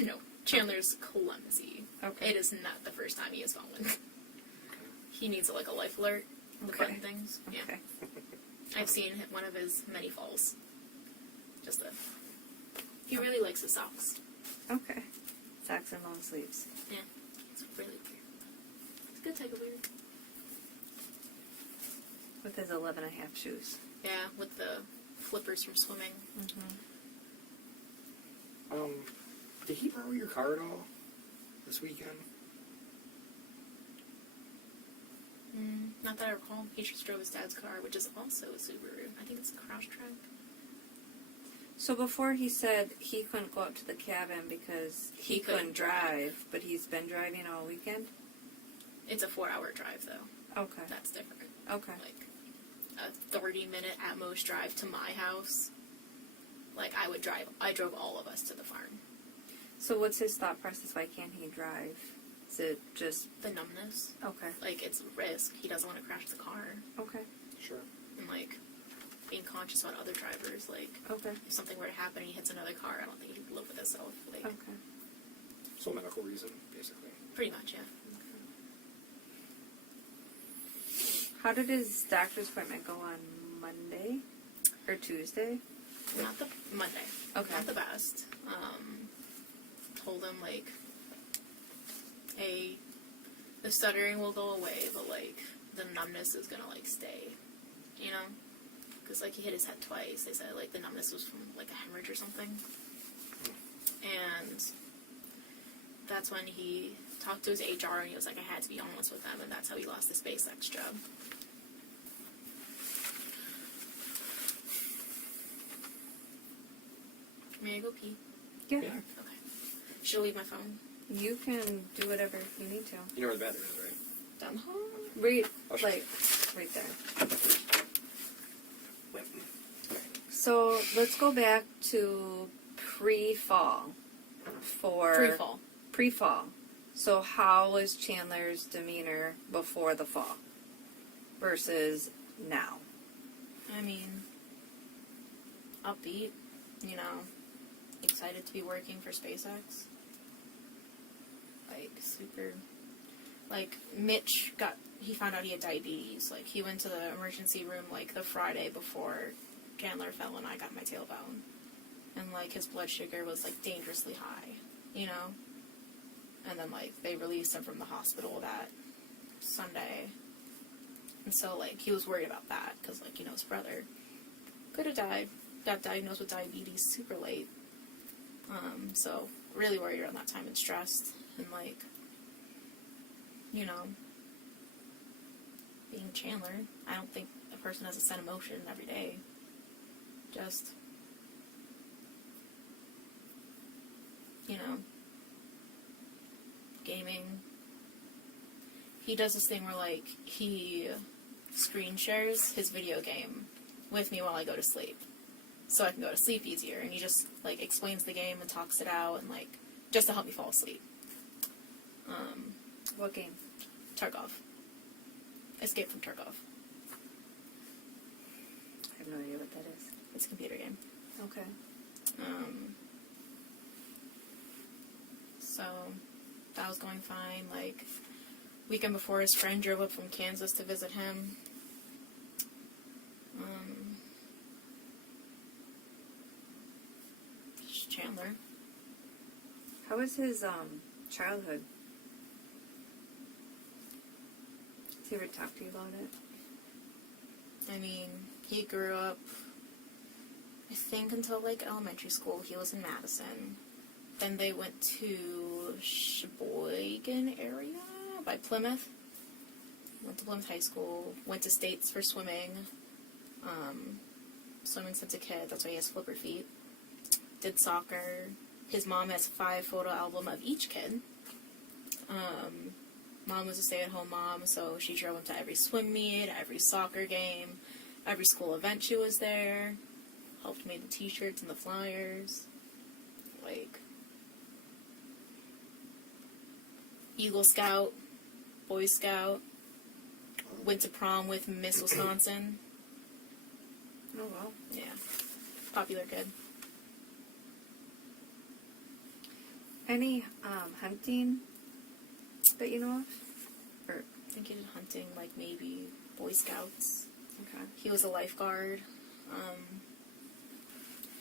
No. Chandler's clumsy. Okay. It is not the first time he has fallen. He needs, like, a life alert with Okay. button things. Yeah. Okay. I've seen one of his many falls. He really likes his socks. Okay. Socks and long sleeves. Yeah. It's really weird. It's a good type of weird. With his 11.5 shoes. Yeah, with the flippers from swimming. Mm-hmm. Did he borrow your car at all this weekend? Not that I recall. He just drove his dad's car, which is also a Subaru. I think it's a Crosstrek. So before he said he couldn't go up to the cabin because he couldn't drive, but he's been driving all weekend? It's a 4-hour drive, though. Okay. That's different. Okay. Like, a 30-minute at most drive to my house. Like, I drove all of us to the farm. So what's his thought process? Why can't he drive? Is it just... The numbness. Okay. Like, it's a risk. He doesn't want to crash the car. Okay. Sure. And, like, being conscious about other drivers. Like, Okay. if something were to happen and he hits another car, I don't think he'd live with himself. Like, Okay. So medical reason, basically. pretty much, yeah. How did his doctor's appointment go on Monday? Or Tuesday? Not the Monday. Okay. Not the best. Told him, like, hey, the stuttering will go away, but, like, the numbness is gonna, like, stay. You know? Because, like, he hit his head twice. They said, like, the numbness was from, like, a hemorrhage or something. And that's when he talked to his HR and he was like, I had to be honest with them, and that's how he lost the SpaceX job. May I go pee? Yeah. Yeah. Okay. Should I leave my phone? You can do whatever you need to. You know where the bathroom is, right? Down the hall? Right, Oh, sure. like, right there. So, let's go back to pre-fall. Pre-fall. Pre-fall. So, how was Chandler's demeanor before the fall versus now? I mean, upbeat, you know, excited to be working for SpaceX. Like, super. Like, Mitch he found out he had diabetes. Like, he went to the emergency room, like, the Friday before Chandler fell and I got my tailbone. And, like, his blood sugar was, like, dangerously high, you know? And then, like, they released him from the hospital that Sunday. And so, like, he was worried about that, because, like, you know, his brother could have died. Got diagnosed with diabetes super late. So, really worried around that time and stressed. And, like, you know, being Chandler, I don't think a person has a set emotion every day. Just, you know, gaming. He does this thing where, like, he screen shares his video game with me while I go to sleep. So I can go to sleep easier. And he just, like, explains the game and talks it out and, like, just to help me fall asleep. What game? Tarkov. Escape from Tarkov. I have no idea what that is. It's a computer game. Okay. So that was going fine. Like, weekend before, his friend drove up from Kansas to visit him. Just Chandler. How was his childhood? Has he ever talked to you about it? I mean, he grew up, I think until, like, elementary school, he was in Madison. Then they went to Sheboygan area by Plymouth. Went to Plymouth High School. Went to States for swimming. Swimming since a kid. That's why he has flipper feet. Did soccer. His mom has 5-photo album of each kid. Mom was a stay-at-home mom, so she drove him to every swim meet, every soccer game, every school event she was there. Helped make the t-shirts and the flyers. Like, Eagle Scout, Boy Scout. Went to prom with Miss Wisconsin. Oh, well. Yeah. Popular kid. Any hunting that you know of? Or, I think he did hunting, like maybe Boy Scouts. okay. He was a lifeguard.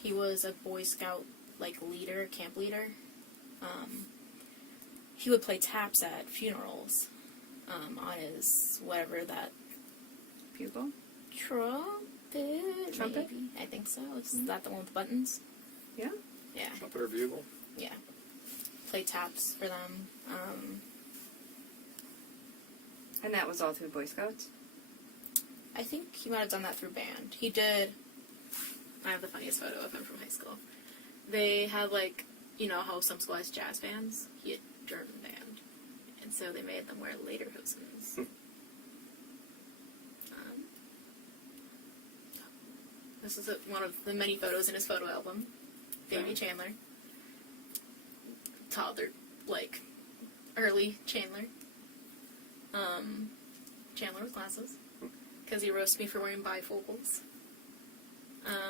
He was a Boy Scout, like, leader, camp leader. He would play taps at funerals on his, whatever that... Bugle? Trumpet? Trumpet? Maybe. I think so. Is that the one with the buttons? Yeah. Yeah. Trumpet or bugle? Yeah. Play taps for them. And that was all through Boy Scouts? I think he might have done that through band. He did I have the funniest photo of him from high school. They had, like, you know how some school has jazz bands? He had German band. And so they made them wear lederhosens. This is one of the many photos in his photo album. Baby Chandler. Toddler, like, early Chandler. Chandler with glasses. Because he roasted me for wearing bifocals.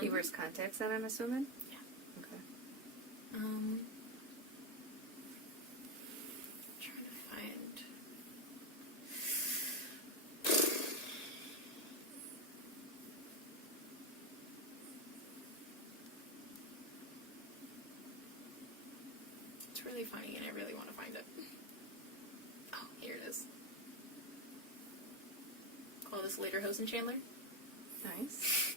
He wears contacts then, I'm assuming? Yeah. Okay. Trying to find... It's really funny and I really want to find it. Oh, here it is. Call this Lederhosen Chandler. Nice.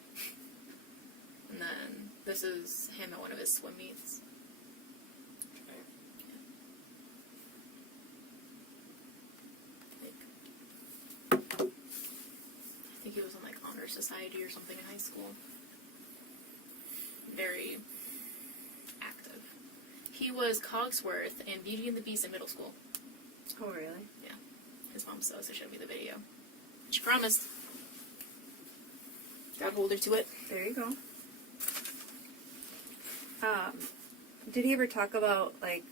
And then this is him at one of his swim meets. Like, I think he was in like honor society or something in high school. Very active. He was Cogsworth in Beauty and the Beast in middle school. Oh, really? Yeah. His mom still showed me the video. She promised. Got hold her to it. There you go. Did he ever talk about, like,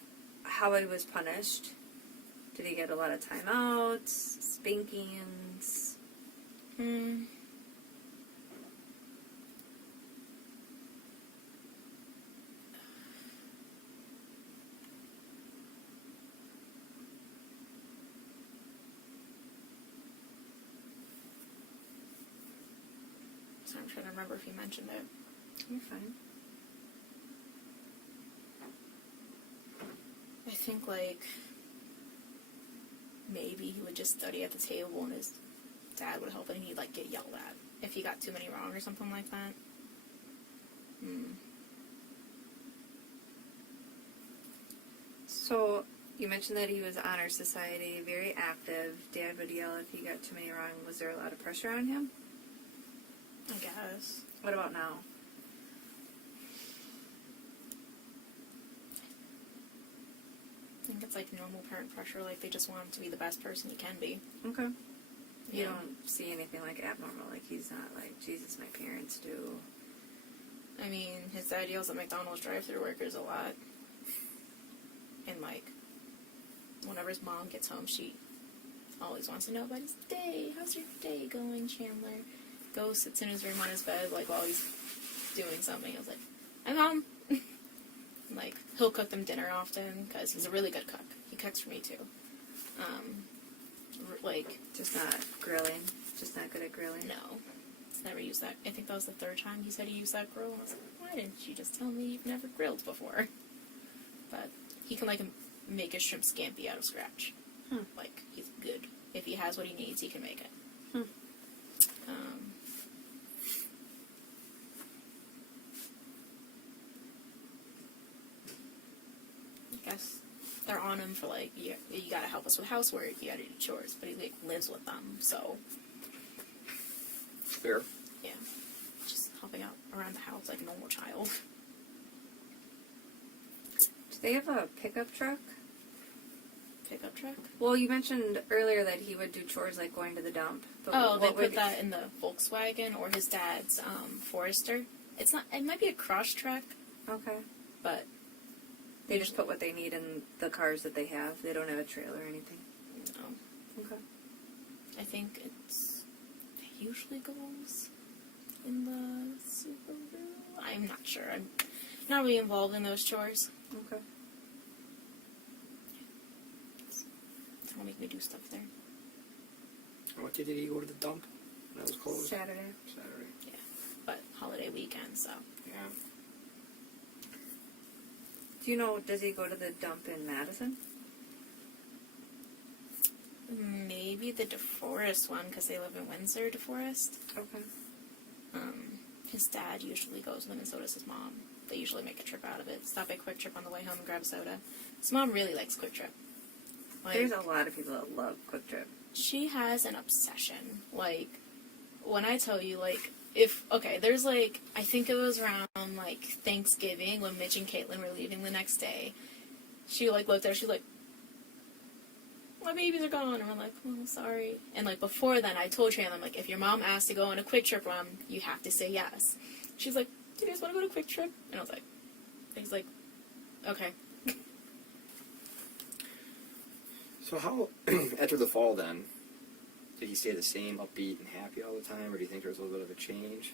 how he was punished? Did he get a lot of timeouts, spankings? So I'm trying to remember if he mentioned it. You're fine. I think, like, maybe he would just study at the table and his dad would help and he'd, like, get yelled at if he got too many wrong or something like that. So, you mentioned that he was honor society, very active. Dad would yell if he got too many wrong. Was there a lot of pressure on him? I guess. What about now? I think it's, like, normal parent pressure. Like, they just want him to be the best person he can be. Okay. You Yeah. don't see anything, like, abnormal. Like, he's not like, Jesus, my parents do. I mean, his dad yells at McDonald's drive-thru workers a lot. And, like, whenever his mom gets home, she always wants to know about his day. How's your day going, Chandler? Goes, sits in his room on his bed, like, while he's doing something. I was like, I'm home. Like, he'll cook them dinner often, because he's a really good cook. He cooks for me, too. Like... Just not grilling. Just not good at grilling. No. He's never used that. I think that was the third time he said he used that grill. And I was like, why didn't you just tell me you've never grilled before? But he can, like, make a shrimp scampi out of scratch. Like, he's good. If he has what he needs, he can make it. I guess they're on him for, like, you gotta help us with housework, you gotta do chores, but he, like, lives with them, so, Fair. yeah. Just helping out around the house like a normal child. Do they have a pickup truck? Pickup truck? Well, you mentioned earlier that he would do chores like going to the dump. But Oh, they what put would- that in the Volkswagen or his dad's Forester. It's not, it might be a cross truck, Okay. but They just put what they need in the cars that they have. They don't have a trailer or anything. no. Okay. I think it usually goes in the Subaru. I'm not sure. I'm not really involved in those chores. Okay. Don't make me do stuff there. What day did he go to the dump? When it was closed? Saturday. Saturday. Yeah, but holiday weekend, so. Yeah. Do you know, does he go to the dump in Madison? Maybe the DeForest one, because they live in Windsor, DeForest. Okay. His dad usually goes with him, and so does his mom. They usually make a trip out of it. Stop at Quick Trip on the way home and grab a soda. His mom really likes Quick Trip. Like, There's a lot of people that love Quick Trip. she has an obsession. Like, when I tell you, like, there's like, I think it was around like Thanksgiving when Mitch and Caitlin were leaving the next day. She like looked at her, she's like, my babies are gone. And we're like, oh, sorry. And like before then, I told Chandler, I'm like, if your mom asks to go on a quick trip, Mom, you have to say yes. She's like, do you guys want to go to a quick trip? And I was like, he's like, okay. So how, after the fall then, did he stay the same, upbeat and happy all the time, or do you think there was a little bit of a change?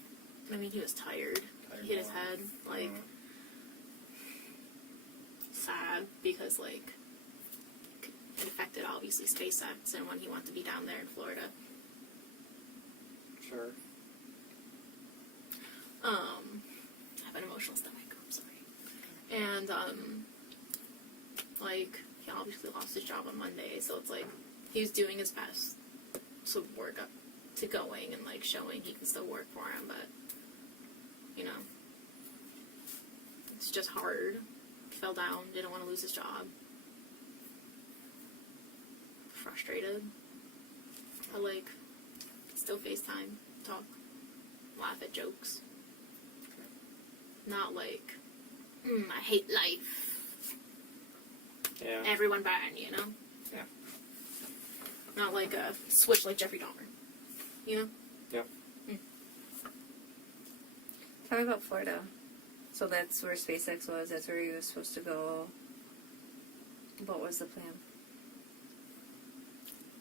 I mean, he was tired. He hit his head, like, sad, because, like, it affected, obviously, SpaceX and when he wanted to be down there in Florida. Sure. I have an emotional stomach, I'm sorry. And, like, he obviously lost his job on Monday, so it's like, he was doing his best to work up to going and, like, showing he can still work for him, but, you know, it's just hard. He fell down, didn't want to lose his job. Frustrated. But, like, still FaceTime, talk, laugh at jokes. Not like, I hate life. Yeah. Everyone bad, you know? Yeah. Not like a switch like Jeffrey Dahmer. You know? Yep. Tell me about Florida. So that's where SpaceX was. That's where he was supposed to go. What was the plan?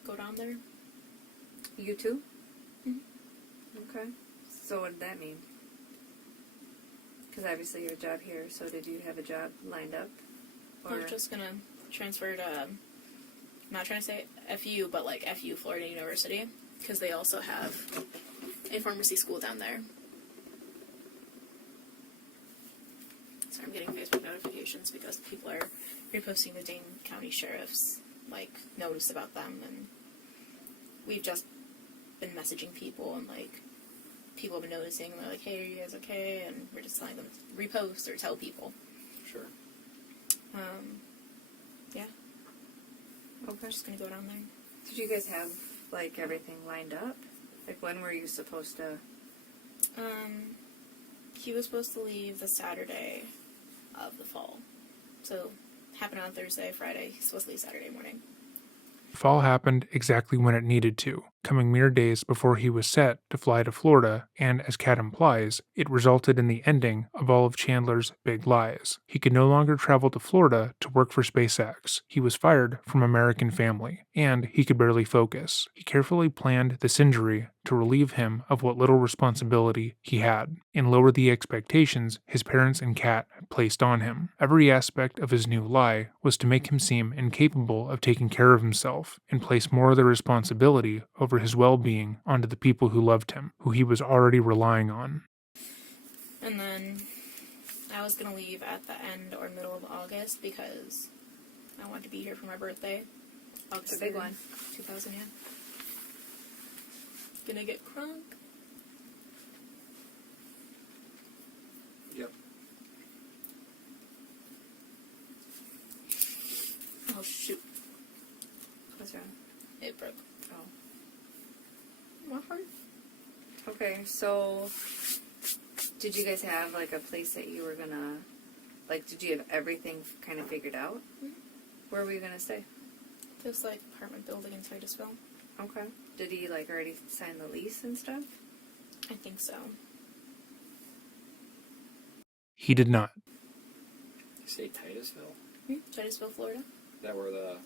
Go down there. You too? Mm-hmm. Okay. So what did that mean? Because obviously you have a job here, so did you have a job lined up? Or I'm just gonna transfer to, I'm not trying to say FU, but like FU, Florida University, because they also have a pharmacy school down there. So I'm getting Facebook notifications because people are reposting the Dane County Sheriff's, like, notice about them, and we've just been messaging people, and, like, people have been noticing, and they're like, hey, are you guys okay? And we're just telling them to repost or tell people. Sure. Yeah. Okay. We're just gonna go down there. Did you guys have, like, everything lined up? Like, when were you supposed to... He was supposed to leave the Saturday of the fall. So, happened on Thursday, Friday. He's supposed to leave Saturday morning. Fall happened exactly when it needed to, coming mere days before he was set to fly to Florida, and as Kat implies, it resulted in the ending of all of Chandler's big lies. He could no longer travel to Florida to work for SpaceX. He was fired from American Family, and he could barely focus. He carefully planned this injury to relieve him of what little responsibility he had, and lower the expectations his parents and Kat had placed on him. Every aspect of his new lie was to make him seem incapable of taking care of himself, and place more of the responsibility over his well-being onto the people who loved him, who he was already relying on. And then I was going to leave at the end or middle of August because I wanted to be here for my birthday. August It's a big 3rd, one. 2000, yeah. Gonna get crunk. Yep. Oh, shoot. What's wrong? It broke. Oh. What heart? Okay, so... Did you guys have, like, a place that you were gonna... Like, did you have everything kind of figured out? Mm-hmm. Where were you gonna stay? This, like, apartment building in Titusville. Okay. Did he, like, already sign the lease and stuff? I think so. He did not. You say Titusville? Titusville, Florida. Is that where the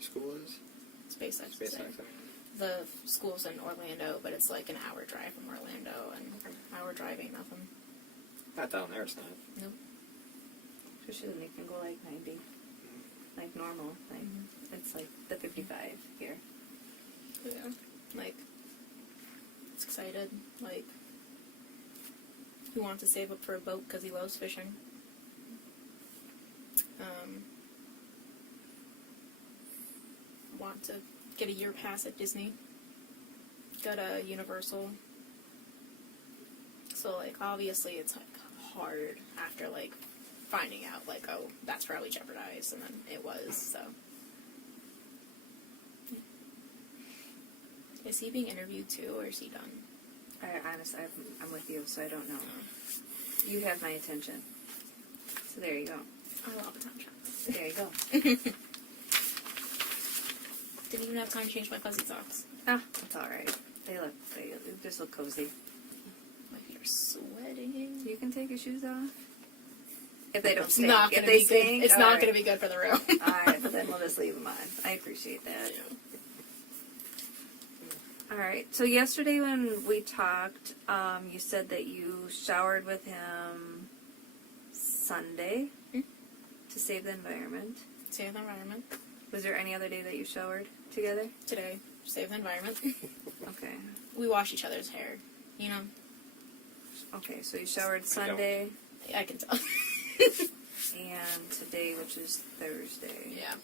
school is? SpaceX. SpaceX, I mean. The school's in Orlando, but it's like an hour drive from Orlando, and an hour drive ain't nothing. Not down there, it's not. Nope. Especially when you can go, like, 90. Like, normal. Like, it's, like, the 55 here. Yeah. Like, it's excited. Like, he wants to save up for a boat because he loves fishing. Want to get a year pass at Disney. Go to Universal. So, like, obviously it's, like, hard after, like, finding out, like, oh, that's probably jeopardized, and then it was, so. Is he being interviewed too, or is he done? Honestly, I'm with you, so I don't know. You have my attention. So there you go. I love attention. There you go. Didn't even have time to change my fuzzy socks. Ah, it's alright. They just look cozy. My feet are sweating. You can take your shoes off. If they don't It's stink. not If gonna they be stink, good. It's not going to be good for the room. Alright, but then we'll just leave them on. I appreciate that. Alright, so yesterday when we talked, you said that you showered with him Sunday to save the environment. Save the environment. Was there any other day that you showered together? Today, save the environment. Okay. We wash each other's hair, you know? Okay, so you showered Sunday I can tell. and today, which is Thursday. Yeah.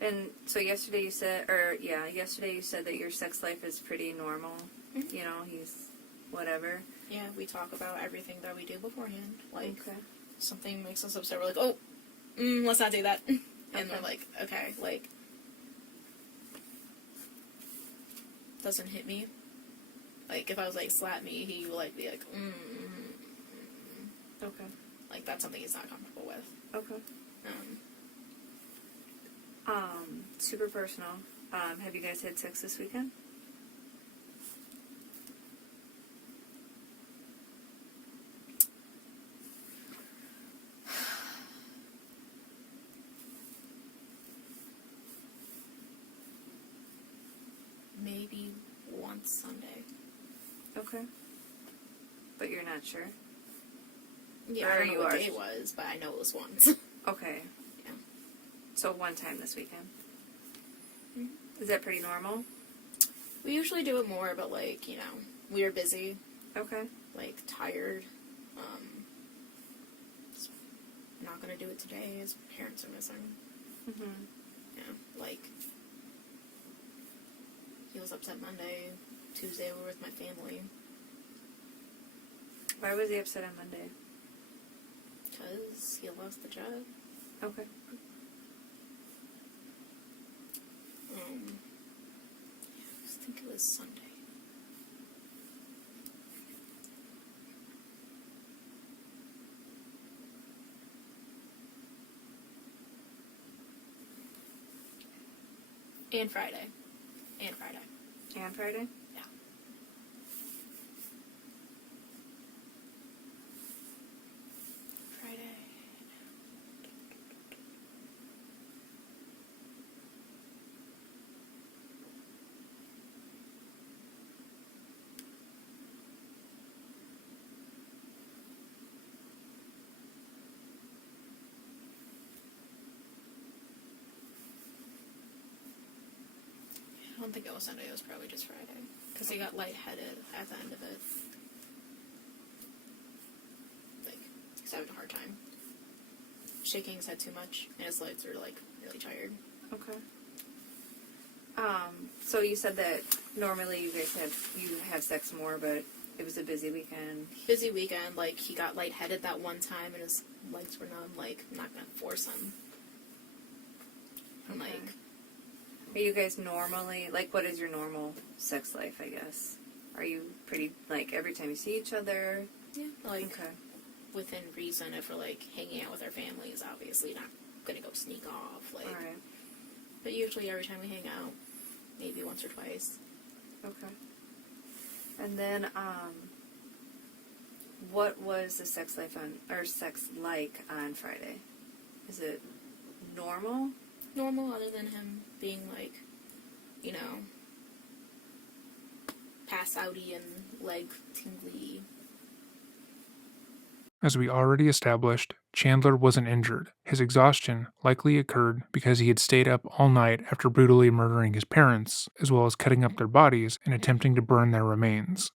And so yesterday you said that your sex life is pretty normal. Mm-hmm. You know, he's whatever. Yeah, we talk about everything that we do beforehand. Like, Okay. something makes us upset, we're like, oh, let's not do that. And Okay. we're like, okay, like, doesn't hit me. Like, if I was like, slap me, he would like be like, Okay. like, that's something he's not comfortable with. Okay. Super personal. Have you guys had sex this weekend? Maybe once Sunday. Okay. But you're not sure? Yeah, Or I don't know you what are day it was, but I know it was once. Okay. Yeah. So one time this weekend. Mhm. Is that pretty normal? We usually do it more, but like, you know, we are busy, Okay. like, tired. So not gonna do it today, as parents are missing. Mm-hmm. Yeah, like, he was upset Monday. Tuesday we were with my family. Why was he upset on Monday? Because he lost the job. Okay. I think it was Sunday. And Friday. And Friday. And Friday? Yeah. Friday. I don't think it was Sunday, it was probably just Friday. Because he got lightheaded at the end of it. Like, he's having a hard time. Shaking his head too much, and his legs are, like, really tired. Okay. So you said that normally you guys have sex more, but it was a busy weekend. Busy weekend, like, he got lightheaded that one time, and his legs were numb. Like, I'm not gonna force him. I'm Okay. like, Are you guys normally, like, what is your normal sex life, I guess? Are you pretty, like, every time you see each other? yeah, like, Okay. within reason, if we're, like, hanging out with our families, obviously not gonna go sneak off, like, Alright. but usually every time we hang out, maybe once or twice. Okay. And then, what was the sex like on Friday? Is it normal? Normal, other than him being, like, you know, pass outy and leg tingly. As we already established, Chandler wasn't injured. His exhaustion likely occurred because he had stayed up all night after brutally murdering his parents, as well as cutting up their bodies and attempting to burn their remains.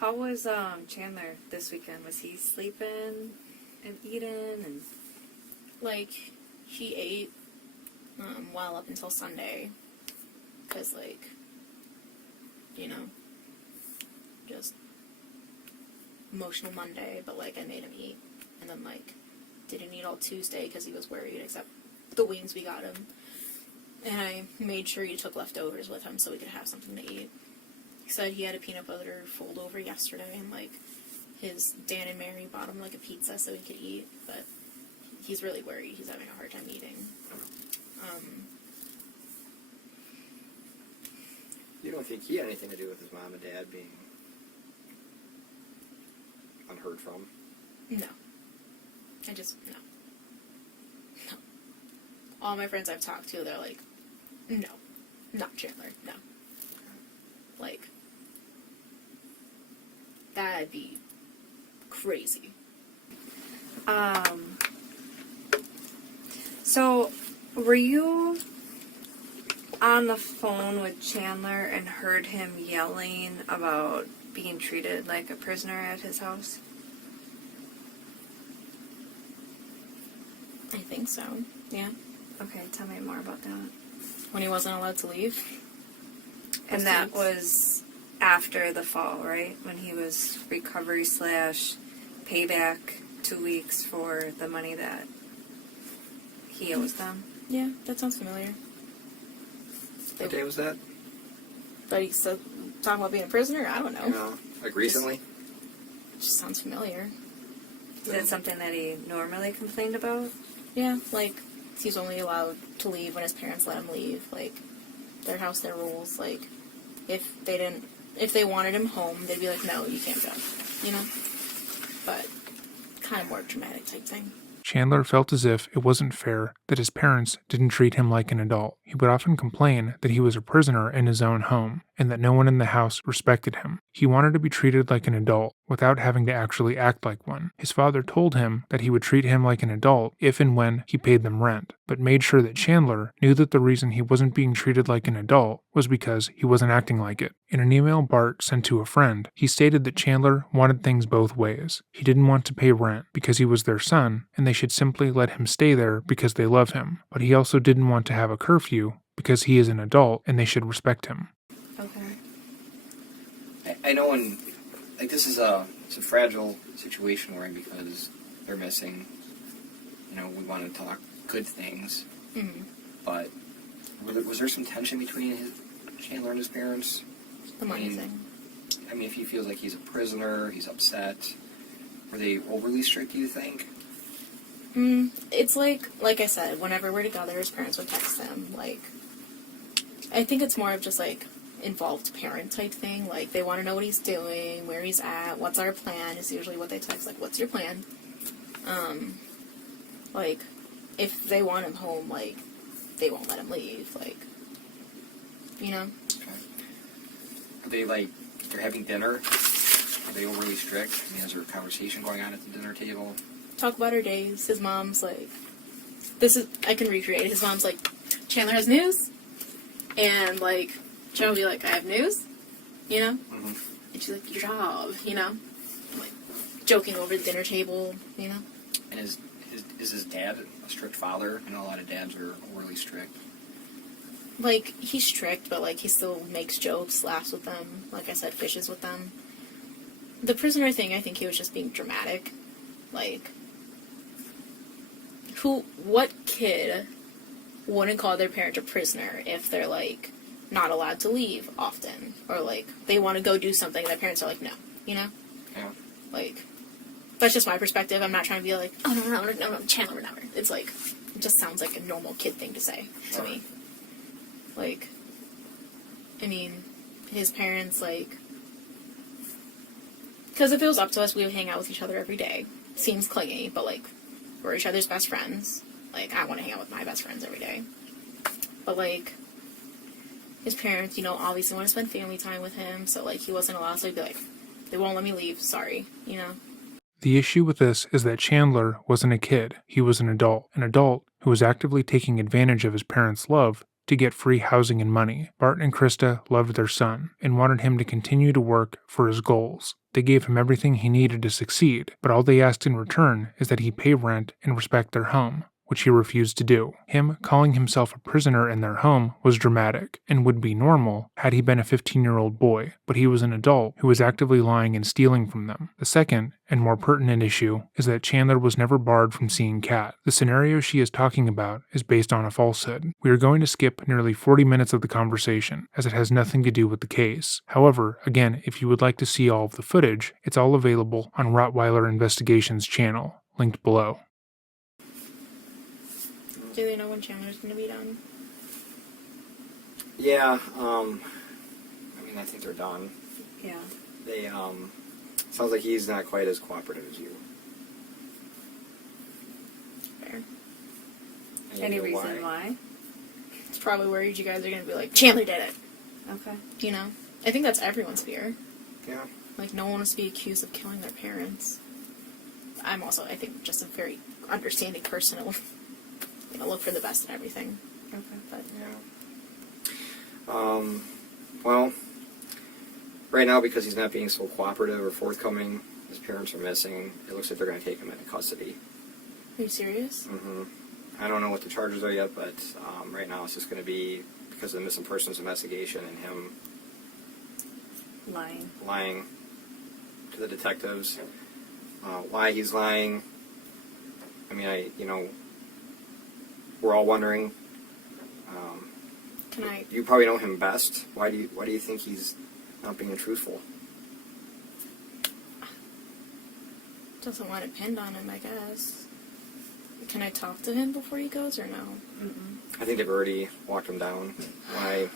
How was Chandler this weekend? Was he sleeping and eating and? Like, he ate well up until Sunday, because, like, you know, just emotional Monday, but, like, I made him eat, and then, like, didn't eat all Tuesday because he was worried, except the wings we got him. And I made sure he took leftovers with him so we could have something to eat. He said he had a peanut butter fold over yesterday, and like his Dan and Mary bought him like a pizza so he could eat, but he's really worried. He's having a hard time eating. You don't think he had anything to do with his mom and dad being unheard from? No. No. No. All my friends I've talked to, they're like, no. Not Chandler, no. Like, that'd be crazy. So, were you on the phone with Chandler and heard him yelling about being treated like a prisoner at his house? I think so, yeah. Okay, tell me more about that. When he wasn't allowed to leave. And that was after the fall, right? When he was recovery / payback 2 weeks for the money that he owes them. Yeah, that sounds familiar. What day was that? But he's still talking about being a prisoner? I don't know. You know, like recently? Just sounds familiar. Is that something that he normally complained about? Yeah, like, he's only allowed to leave when his parents let him leave. Like, their house, their rules. Like, if they wanted him home, they'd be like, no, you can't go. You know? But, kind of more dramatic type thing. Chandler felt as if it wasn't fair that his parents didn't treat him like an adult. He would often complain that he was a prisoner in his own home and that no one in the house respected him. He wanted to be treated like an adult without having to actually act like one. His father told him that he would treat him like an adult if and when he paid them rent, but made sure that Chandler knew that the reason he wasn't being treated like an adult was because he wasn't acting like it. In an email Bart sent to a friend, he stated that Chandler wanted things both ways. He didn't want to pay rent because he was their son, and they should simply let him stay there because they love him. But he also didn't want to have a curfew because he is an adult and they should respect him. Okay. I know when, like, this is it's a fragile situation we're in because they're missing. You know, we want to talk good things, but was there some tension between Chandler and his parents? The money thing. I mean, if he feels like he's a prisoner, he's upset. Were they overly strict, do you think? It's like I said, whenever we're together, his parents would text him. Like, I think it's more of just like involved parent type thing. Like, they want to know what he's doing, where he's at, what's our plan is usually what they text. Like, what's your plan? Like, if they want him home, like, they won't let him leave. Like, you know? Okay. Are they like, they're having dinner? Are they overly strict? I mean, is there a conversation going on at the dinner table? Talk about our days. His mom's like, I can recreate. His mom's like, Chandler has news? And like, Chandler will be like, I have news? You know? Mm-hmm. And she's like, your job, you know? Like, joking over the dinner table, you know? And is his dad a strict father? I know a lot of dads are overly strict. Like, he's strict, but like, he still makes jokes, laughs with them. Like I said, fishes with them. The prisoner thing, I think he was just being dramatic. Like, what kid wouldn't call their parent a prisoner if they're, like, not allowed to leave often? Or, like, they want to go do something, their parents are like, no, you know? Yeah. Like, that's just my perspective. I'm not trying to be like, oh, no, Chandler would never. It's like, it just sounds like a normal kid thing to say to me. Like, I mean, his parents, like, because if it was up to us, we would hang out with each other every day. Seems clingy, but, like, we're each other's best friends. Like, I want to hang out with my best friends every day. But, like, his parents, you know, obviously want to spend family time with him, so, like, he wasn't allowed, so he'd be like, they won't let me leave, sorry, you know? The issue with this is that Chandler wasn't a kid, he was an adult who was actively taking advantage of his parents' love to get free housing and money. Bart and Krista loved their son and wanted him to continue to work for his goals. They gave him everything he needed to succeed, but all they asked in return is that he pay rent and respect their home, which he refused to do. Him calling himself a prisoner in their home was dramatic, and would be normal had he been a 15-year-old boy, but he was an adult who was actively lying and stealing from them. The second, and more pertinent issue, is that Chandler was never barred from seeing Kat. The scenario she is talking about is based on a falsehood. We are going to skip nearly 40 minutes of the conversation, as it has nothing to do with the case. However, again, if you would like to see all of the footage, it's all available on Rottweiler Investigations channel, linked below. Do they know when Chandler's going to be done? Yeah, I mean, I think they're done. Yeah. They, sounds like he's not quite as cooperative as you. Fair. And you Any know reason why? It's probably worried you guys are going to be like, Chandler did it. Okay. You know? I think that's everyone's fear. Yeah. Like, no one wants to be accused of killing their parents. I'm also, I think, just a very understanding person who will, you know, look for the best in everything. Okay. But, Yeah. Well, right now, because he's not being so cooperative or forthcoming, his parents are missing. It looks like they're going to take him into custody. are you serious? Mm-hmm. I don't know what the charges are yet, but right now it's just going to be because of the missing persons investigation and him lying to the detectives. Why he's lying, I mean, we're all wondering. Can I... You probably know him best. Why do you think he's not being truthful? Doesn't want it pinned on him, I guess. Can I talk to him before he goes, or no? Mm-mm. I think they've already walked him down. Why?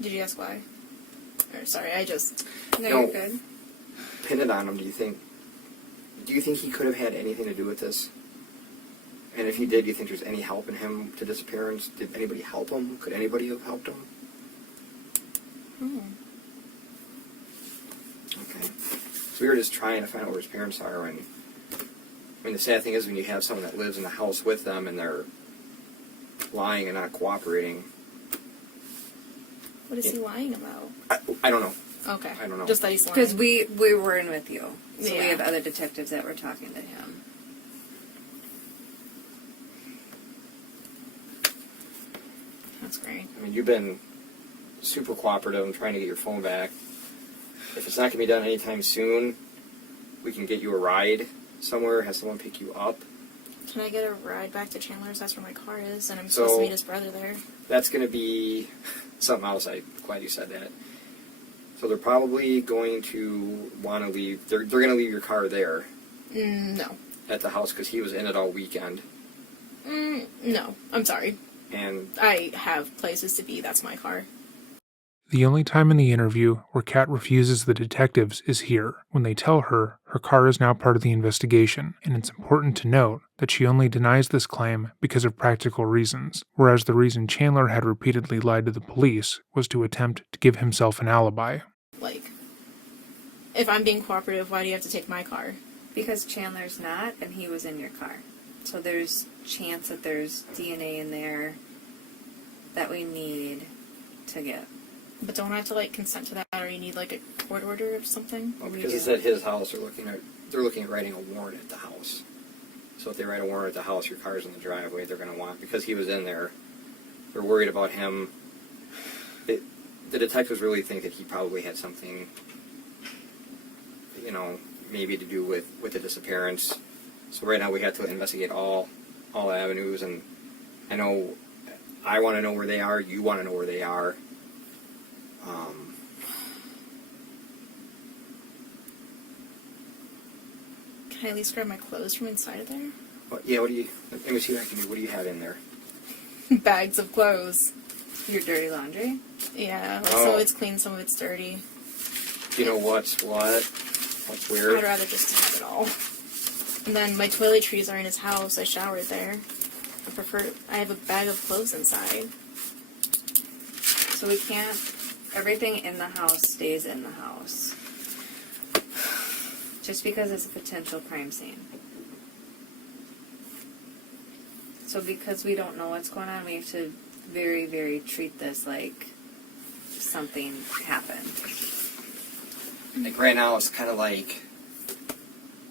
Did you ask why? Or, sorry, I just... No, No. you're good. Pin it on him. Do you think he could have had anything to do with this? And if he did, do you think there's any help in him to disappearance? Did anybody help him? Could anybody have helped him? Oh. Okay. So we were just trying to find out where his parents are, and I mean, the sad thing is when you have someone that lives in the house with them and they're lying and not cooperating. What is he lying about? I don't know. Okay. I don't know. Just that he's lying. Because we were in with you, so we Yeah. have other detectives that were talking to him. That's great. I mean, you've been super cooperative in trying to get your phone back. If it's not going to be done anytime soon, we can get you a ride somewhere, have someone pick you up. Can I get a ride back to Chandler's? That's where my car is, and I'm So- supposed to meet his brother there. That's going to be something else. I'm glad you said that. So they're probably going to want to leave. They're going to leave your car there No. at the house because he was in it all weekend. No. I'm sorry. And I have places to be. That's my car. The only time in the interview where Kat refuses the detectives is here, when they tell her her car is now part of the investigation, and it's important to note that she only denies this claim because of practical reasons, whereas the reason Chandler had repeatedly lied to the police was to attempt to give himself an alibi. Like, if I'm being cooperative, why do you have to take my car? Because Chandler's not, and he was in your car. So there's chance that there's DNA in there that we need to get. But don't I have to, like, consent to that, or you need, like, a court order or something? well, We because it's do. at his house, they're looking at writing a warrant at the house. So if they write a warrant at the house, your car's in the driveway. They're going to want, because he was in there. They're worried about him. The detectives really think that he probably had something, maybe to do with the disappearance. So right now we have to investigate all avenues, and I know I want to know where they are. You want to know where they are. Can I at least grab my clothes from inside of there? Let me see what I can do. What do you have in there? Bags of clothes. Your dirty laundry? Yeah, Oh. some of it's clean, some of it's dirty. Do you know what's what? What's weird? I'd rather just have it all. And then my toiletries are in his house. I showered there. I have a bag of clothes inside. So we can't, everything in the house stays in the house. Just because it's a potential crime scene. So because we don't know what's going on, we have to very, very treat this like something happened. Like right now, it's kind of like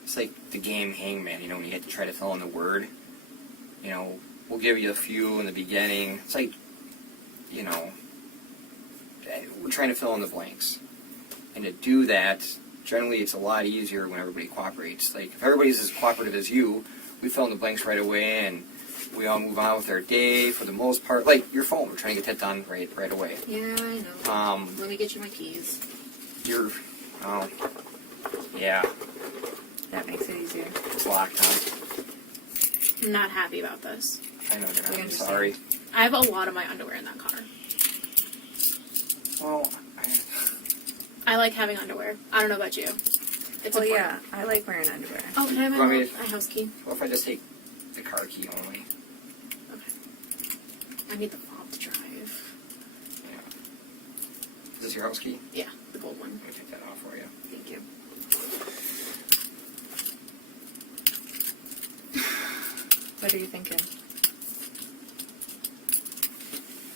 it's like the game Hangman, you know, when you had to try to fill in the word. You know, we'll give you a few in the beginning. It's like, you know, we're trying to fill in the blanks. And to do that, generally it's a lot easier when everybody cooperates. Like, if everybody's as cooperative as you, we fill in the blanks right away, and we all move on with our day for the most part. Like, your phone, we're trying to get that done right away. Yeah, I know. Let me get you my keys. Oh, yeah, That makes it easier. it's locked, huh? I'm not happy about this. I know, Dad, We I'm understand. sorry. I have a lot of my underwear in that car. Well, I like having underwear. I don't know about you. It's Well, important. yeah, I like wearing underwear. Oh, can I have Want me my house key? what if I just take the car key only? Okay. I need the fob to drive. Yeah. Is this your house key? Yeah, the gold one. Let me take that off for you. Thank you. What are you thinking?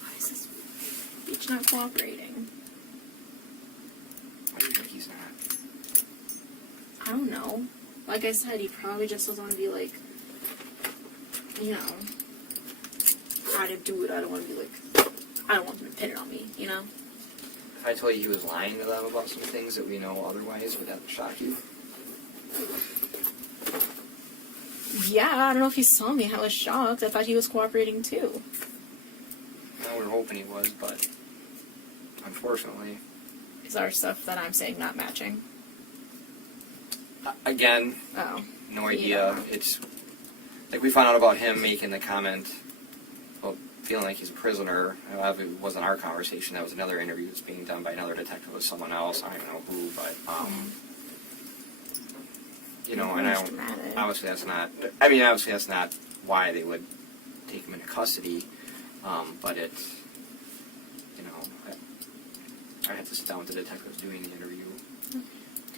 Why is this bitch not cooperating? Why do you think he's not? I don't know. Like I said, he probably just doesn't want to be like, you know, I didn't do it. I don't want to be like, I don't want them to pin it on me, you know? If I told you he was lying to them about some things that we know otherwise, would that shock you? Yeah, I don't know if he saw me. I was shocked. I thought he was cooperating too. Well, we were hoping he was, but unfortunately. Is our stuff that I'm saying not matching? Again, Oh. no idea. Yeah. It's like we found out about him making the comment about feeling like he's a prisoner. It wasn't our conversation. That was another interview that's being done by another detective with someone else. I don't know who, but you know, and I That's don't. dramatic. Obviously, that's not. I mean, obviously, that's not why they would take him into custody. But it's, you know, I had to sit down with the detectives doing the interview.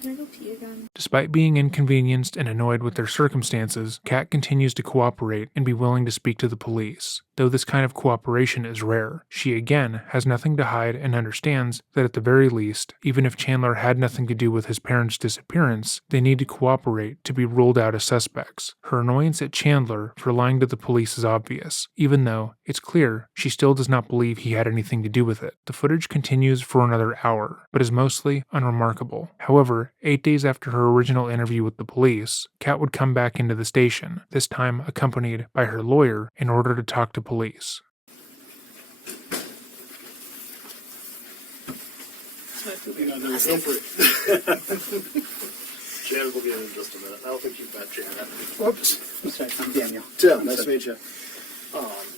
Can I go pee again? Despite being inconvenienced and annoyed with their circumstances, Kat continues to cooperate and be willing to speak to the police. Though this kind of cooperation is rare, she again has nothing to hide and understands that at the very least, even if Chandler had nothing to do with his parents' disappearance, they need to cooperate to be ruled out as suspects. Her annoyance at Chandler for lying to the police is obvious, even though it's clear she still does not believe he had anything to do with it. The footage continues for another hour, but is mostly unremarkable. However, 8 days after her original interview with the police, Kat would come back into the station, this time accompanied by her lawyer, in order to talk to police. You know, there's no Janet will get in just a minute. I don't think you've met Janet. Whoops. I'm sorry, I'm Daniel. Tim, nice to meet you.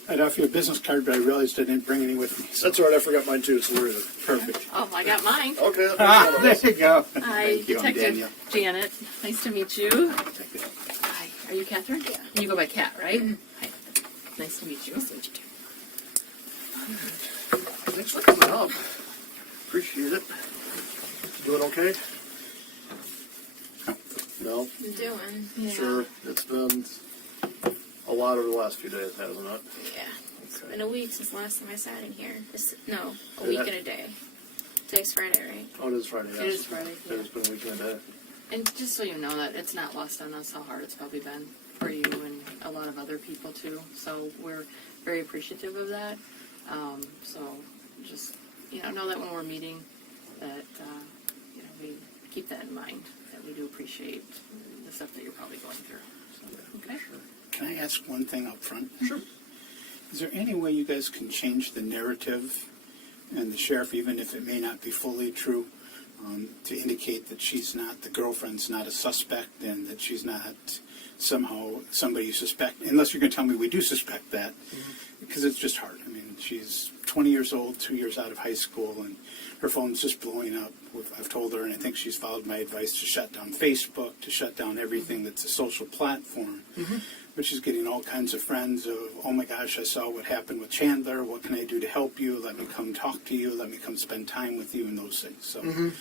I'd offer you a business card, but I realized I didn't bring any with me. So That's all right, I forgot mine too, so we're good. perfect. Oh, I got mine. Okay. Ah, there you go. Hi, Thank you. I'm Detective Daniel. Janet. Nice to meet you. Detective. Hi. Are you Catherine? Yeah. And you go by Kat, right? Hi. Nice to meet you. Nice to meet you too. Thanks for coming up. Appreciate it. Doing okay? No? You doing? Yeah. Sure. It's been a lot over the last few days, hasn't it? Yeah. It's been a week since the last time I sat in here. A Yeah. week and a day. Today's Friday, right? Oh, it is Friday, yes. It is Friday, yeah. It's been a week and a day. And just so you know that it's not lost on us how hard it's probably been for you and a lot of other people too. So we're very appreciative of that. So just, know that when we're meeting that, we keep that in mind, that we do appreciate the stuff that you're probably going through. So, okay? Can I ask one thing up front? Sure. Is there any way you guys can change the narrative and the sheriff, even if it may not be fully true, to indicate that the girlfriend's not a suspect and that she's not somehow somebody you suspect, unless you're going to tell me we do suspect that, because it's just hard. I mean, she's 20 years old, 2 years out of high school, and her phone's just blowing up. I've told her, and I think she's followed my advice, to shut down Facebook, to shut down everything that's a social platform. But she's getting all kinds of friends of, oh my gosh, I saw what happened with Chandler. What can I do to help you? Let me come talk to you. Let me come spend time with you, and those things. So,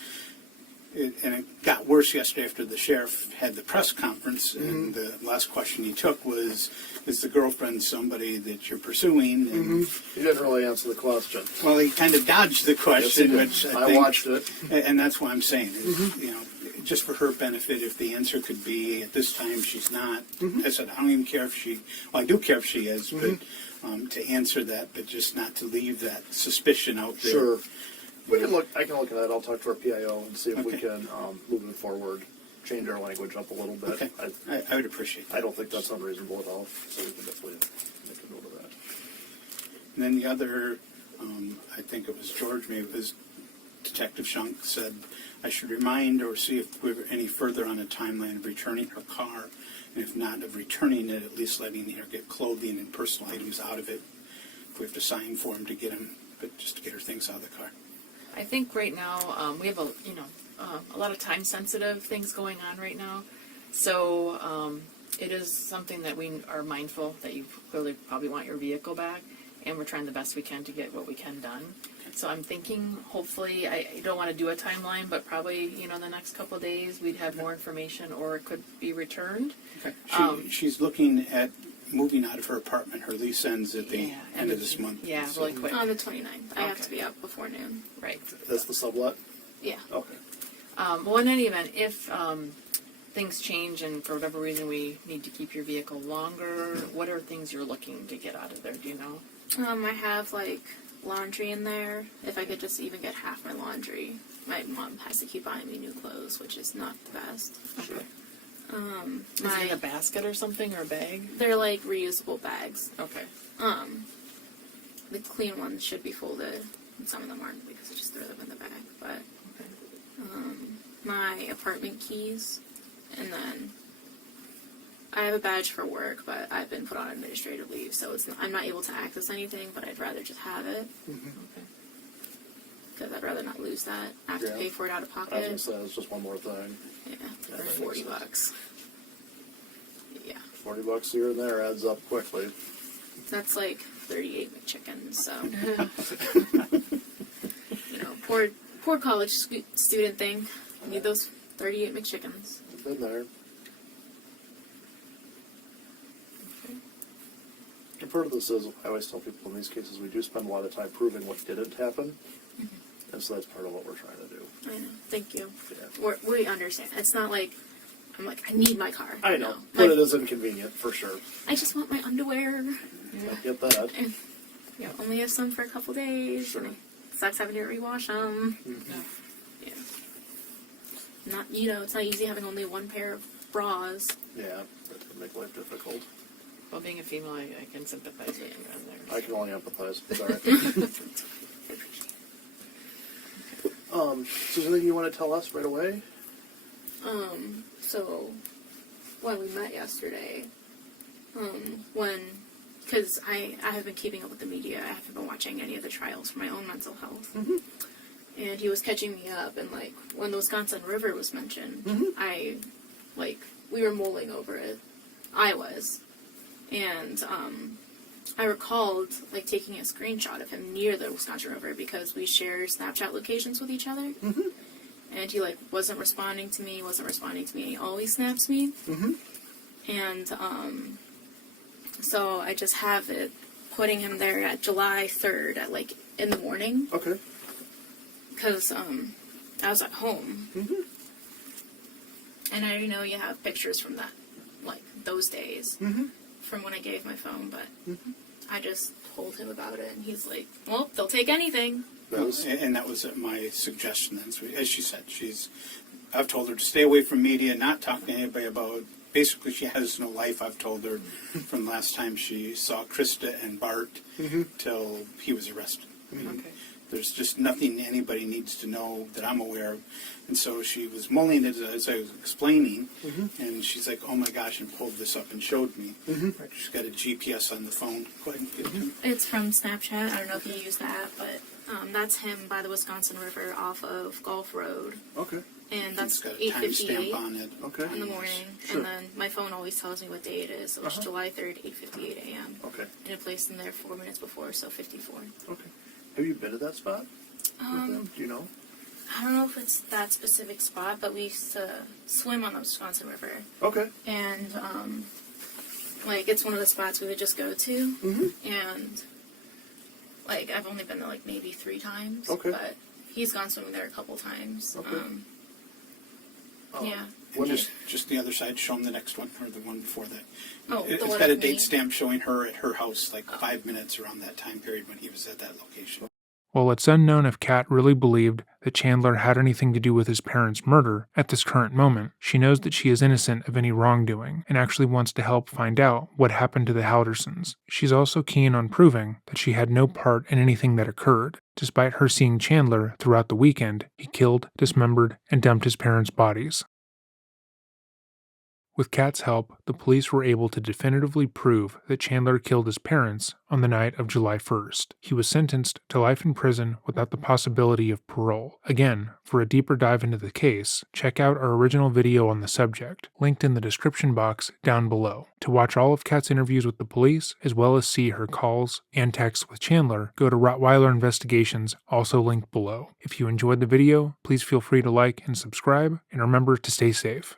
it got worse yesterday after the sheriff had the press conference, and the last question he took was, is the girlfriend somebody that you're pursuing? And, You didn't really answer the question. well, he kind of dodged the question, Yes, which I think, watched it. and that's what I'm saying. Is, just for her benefit, if the answer could be at this time she's not, I said, I don't even care if she, well, I do care if she is, but to answer that, but just not to leave that suspicion out there. Sure. We can look. I can look at that. I'll talk to our PIO and see if we Okay. can, moving forward, change our language up a little bit. Okay, I would appreciate that. I don't think that's unreasonable at all. So we can definitely make a note of that. And then the other, I think it was George, maybe it was Detective Shunk, said I should remind or see if we were any further on a timeline of returning her car, and if not of returning it, at least letting her get clothing and personal items out of it. If we have to sign for him to get him, but just to get her things out of the car. I think right now we have a lot of time sensitive things going on right now, so it is something that we are mindful that you clearly probably want your vehicle back, and we're trying the best we can to get what we can done. So I'm thinking, hopefully, I don't want to do a timeline, but probably in the next couple of days we'd have more information, or it could be returned. Okay. She's looking at moving out of her apartment. Her lease ends at the end of this month. Yeah, So- really quick. On the 29th. I have Okay. to be out before noon. Right. That's the sublet? Yeah. Okay. Well, in any event, if things change and for whatever reason we need to keep your vehicle longer, what are things you're looking to get out of there? Do you know? I have laundry in there. If I could just even get half my laundry. My mom has to keep buying me new clothes, which is not the best. Sure. Is it in a basket or something, or a bag? They're reusable bags. Okay. The clean ones should be folded, and some of them aren't because I just throw them in the bag. But my apartment keys, and then I have a badge for work, but I've been put on administrative leave, so I'm not able to access anything. But I'd rather just have it Okay. because I'd rather not lose that. I have to Yeah. pay for it out of I was pocket. gonna say it's just one more thing. Yeah, Yeah, for that makes $40. Yeah, $40 here and there adds up quickly. that's 38 McChickens. So poor college student thing. You need those 38 McChickens. Been there. And part of this is, I always tell people in these cases, we do spend a lot of time proving what didn't happen. And so that's part of what we're trying to do. I know. Thank you. Yeah. We understand. It's not like I'm I need my car. I know, No. but it is inconvenient for sure. I just want my underwear. I get that. And only have some for a couple days. Sure. And it sucks having to rewash them. Yeah. Not it's not easy having only one pair of bras. Yeah, that can make life difficult. Well, being a female, I can sympathize with you on there. I can only empathize. It's all right. So is there anything you want to tell us right away? So when we met yesterday, because I have been keeping up with the media, I haven't been watching any of the trials for my own mental health. And he was catching me up, and when the Wisconsin River was mentioned, we were mulling over it. I was. And I recalled taking a screenshot of him near the Wisconsin River because we share Snapchat locations with each other. And he wasn't responding to me. He always snaps me. And so I just have it putting him there at July 3rd at in the morning Okay. because I was at home. And I already know you have pictures from that those days from when I gave my phone, but I just told him about it, and he's like, well, they'll take anything. And that was my suggestion then. So as she said, I've told her to stay away from media, not talk to anybody about, basically she has no life, I've told her, from last time she saw Krista and Bart till he was arrested. I mean, Okay. there's just nothing anybody needs to know that I'm aware of. And so she was mulling it as I was explaining, and she's like, oh my gosh, and pulled this up and showed me. She's got a GPS on the phone. Go ahead and give it to me. It's from Snapchat. I don't know if you use that, but that's him by the Wisconsin River off of Gulf Road. Okay. And that's It's got a timestamp 8:58 on it. Okay. in the morning. Sure. And then my phone always tells me what day it is, so it's July 3rd, 8:58 a.m. Okay. And it placed in there 4 minutes before, so 54. Okay. Have you been to that spot with them? Do you know? I don't know if it's that specific spot, but we used to swim on the Wisconsin River. Okay. And, it's one of the spots we would just go to. And, I've only been there, maybe 3 times. Okay. But he's gone swimming there a couple times. Okay. Yeah. And just the other side, show them the next one, or the one before that. Oh, the It's one got a of me? date stamp showing her at her house, like 5 minutes around that time period when he was at that location. While it's unknown if Kat really believed that Chandler had anything to do with his parents' murder at this current moment, she knows that she is innocent of any wrongdoing and actually wants to help find out what happened to the Haldersons. She's also keen on proving that she had no part in anything that occurred, despite her seeing Chandler throughout the weekend. He killed, dismembered, and dumped his parents' bodies. With Kat's help, the police were able to definitively prove that Chandler killed his parents on the night of July 1st. He was sentenced to life in prison without the possibility of parole. Again, for a deeper dive into the case, check out our original video on the subject, linked in the description box down below. To watch all of Kat's interviews with the police, as well as see her calls and texts with Chandler, go to Rottweiler Investigations, also linked below. If you enjoyed the video, please feel free to like and subscribe, and remember to stay safe.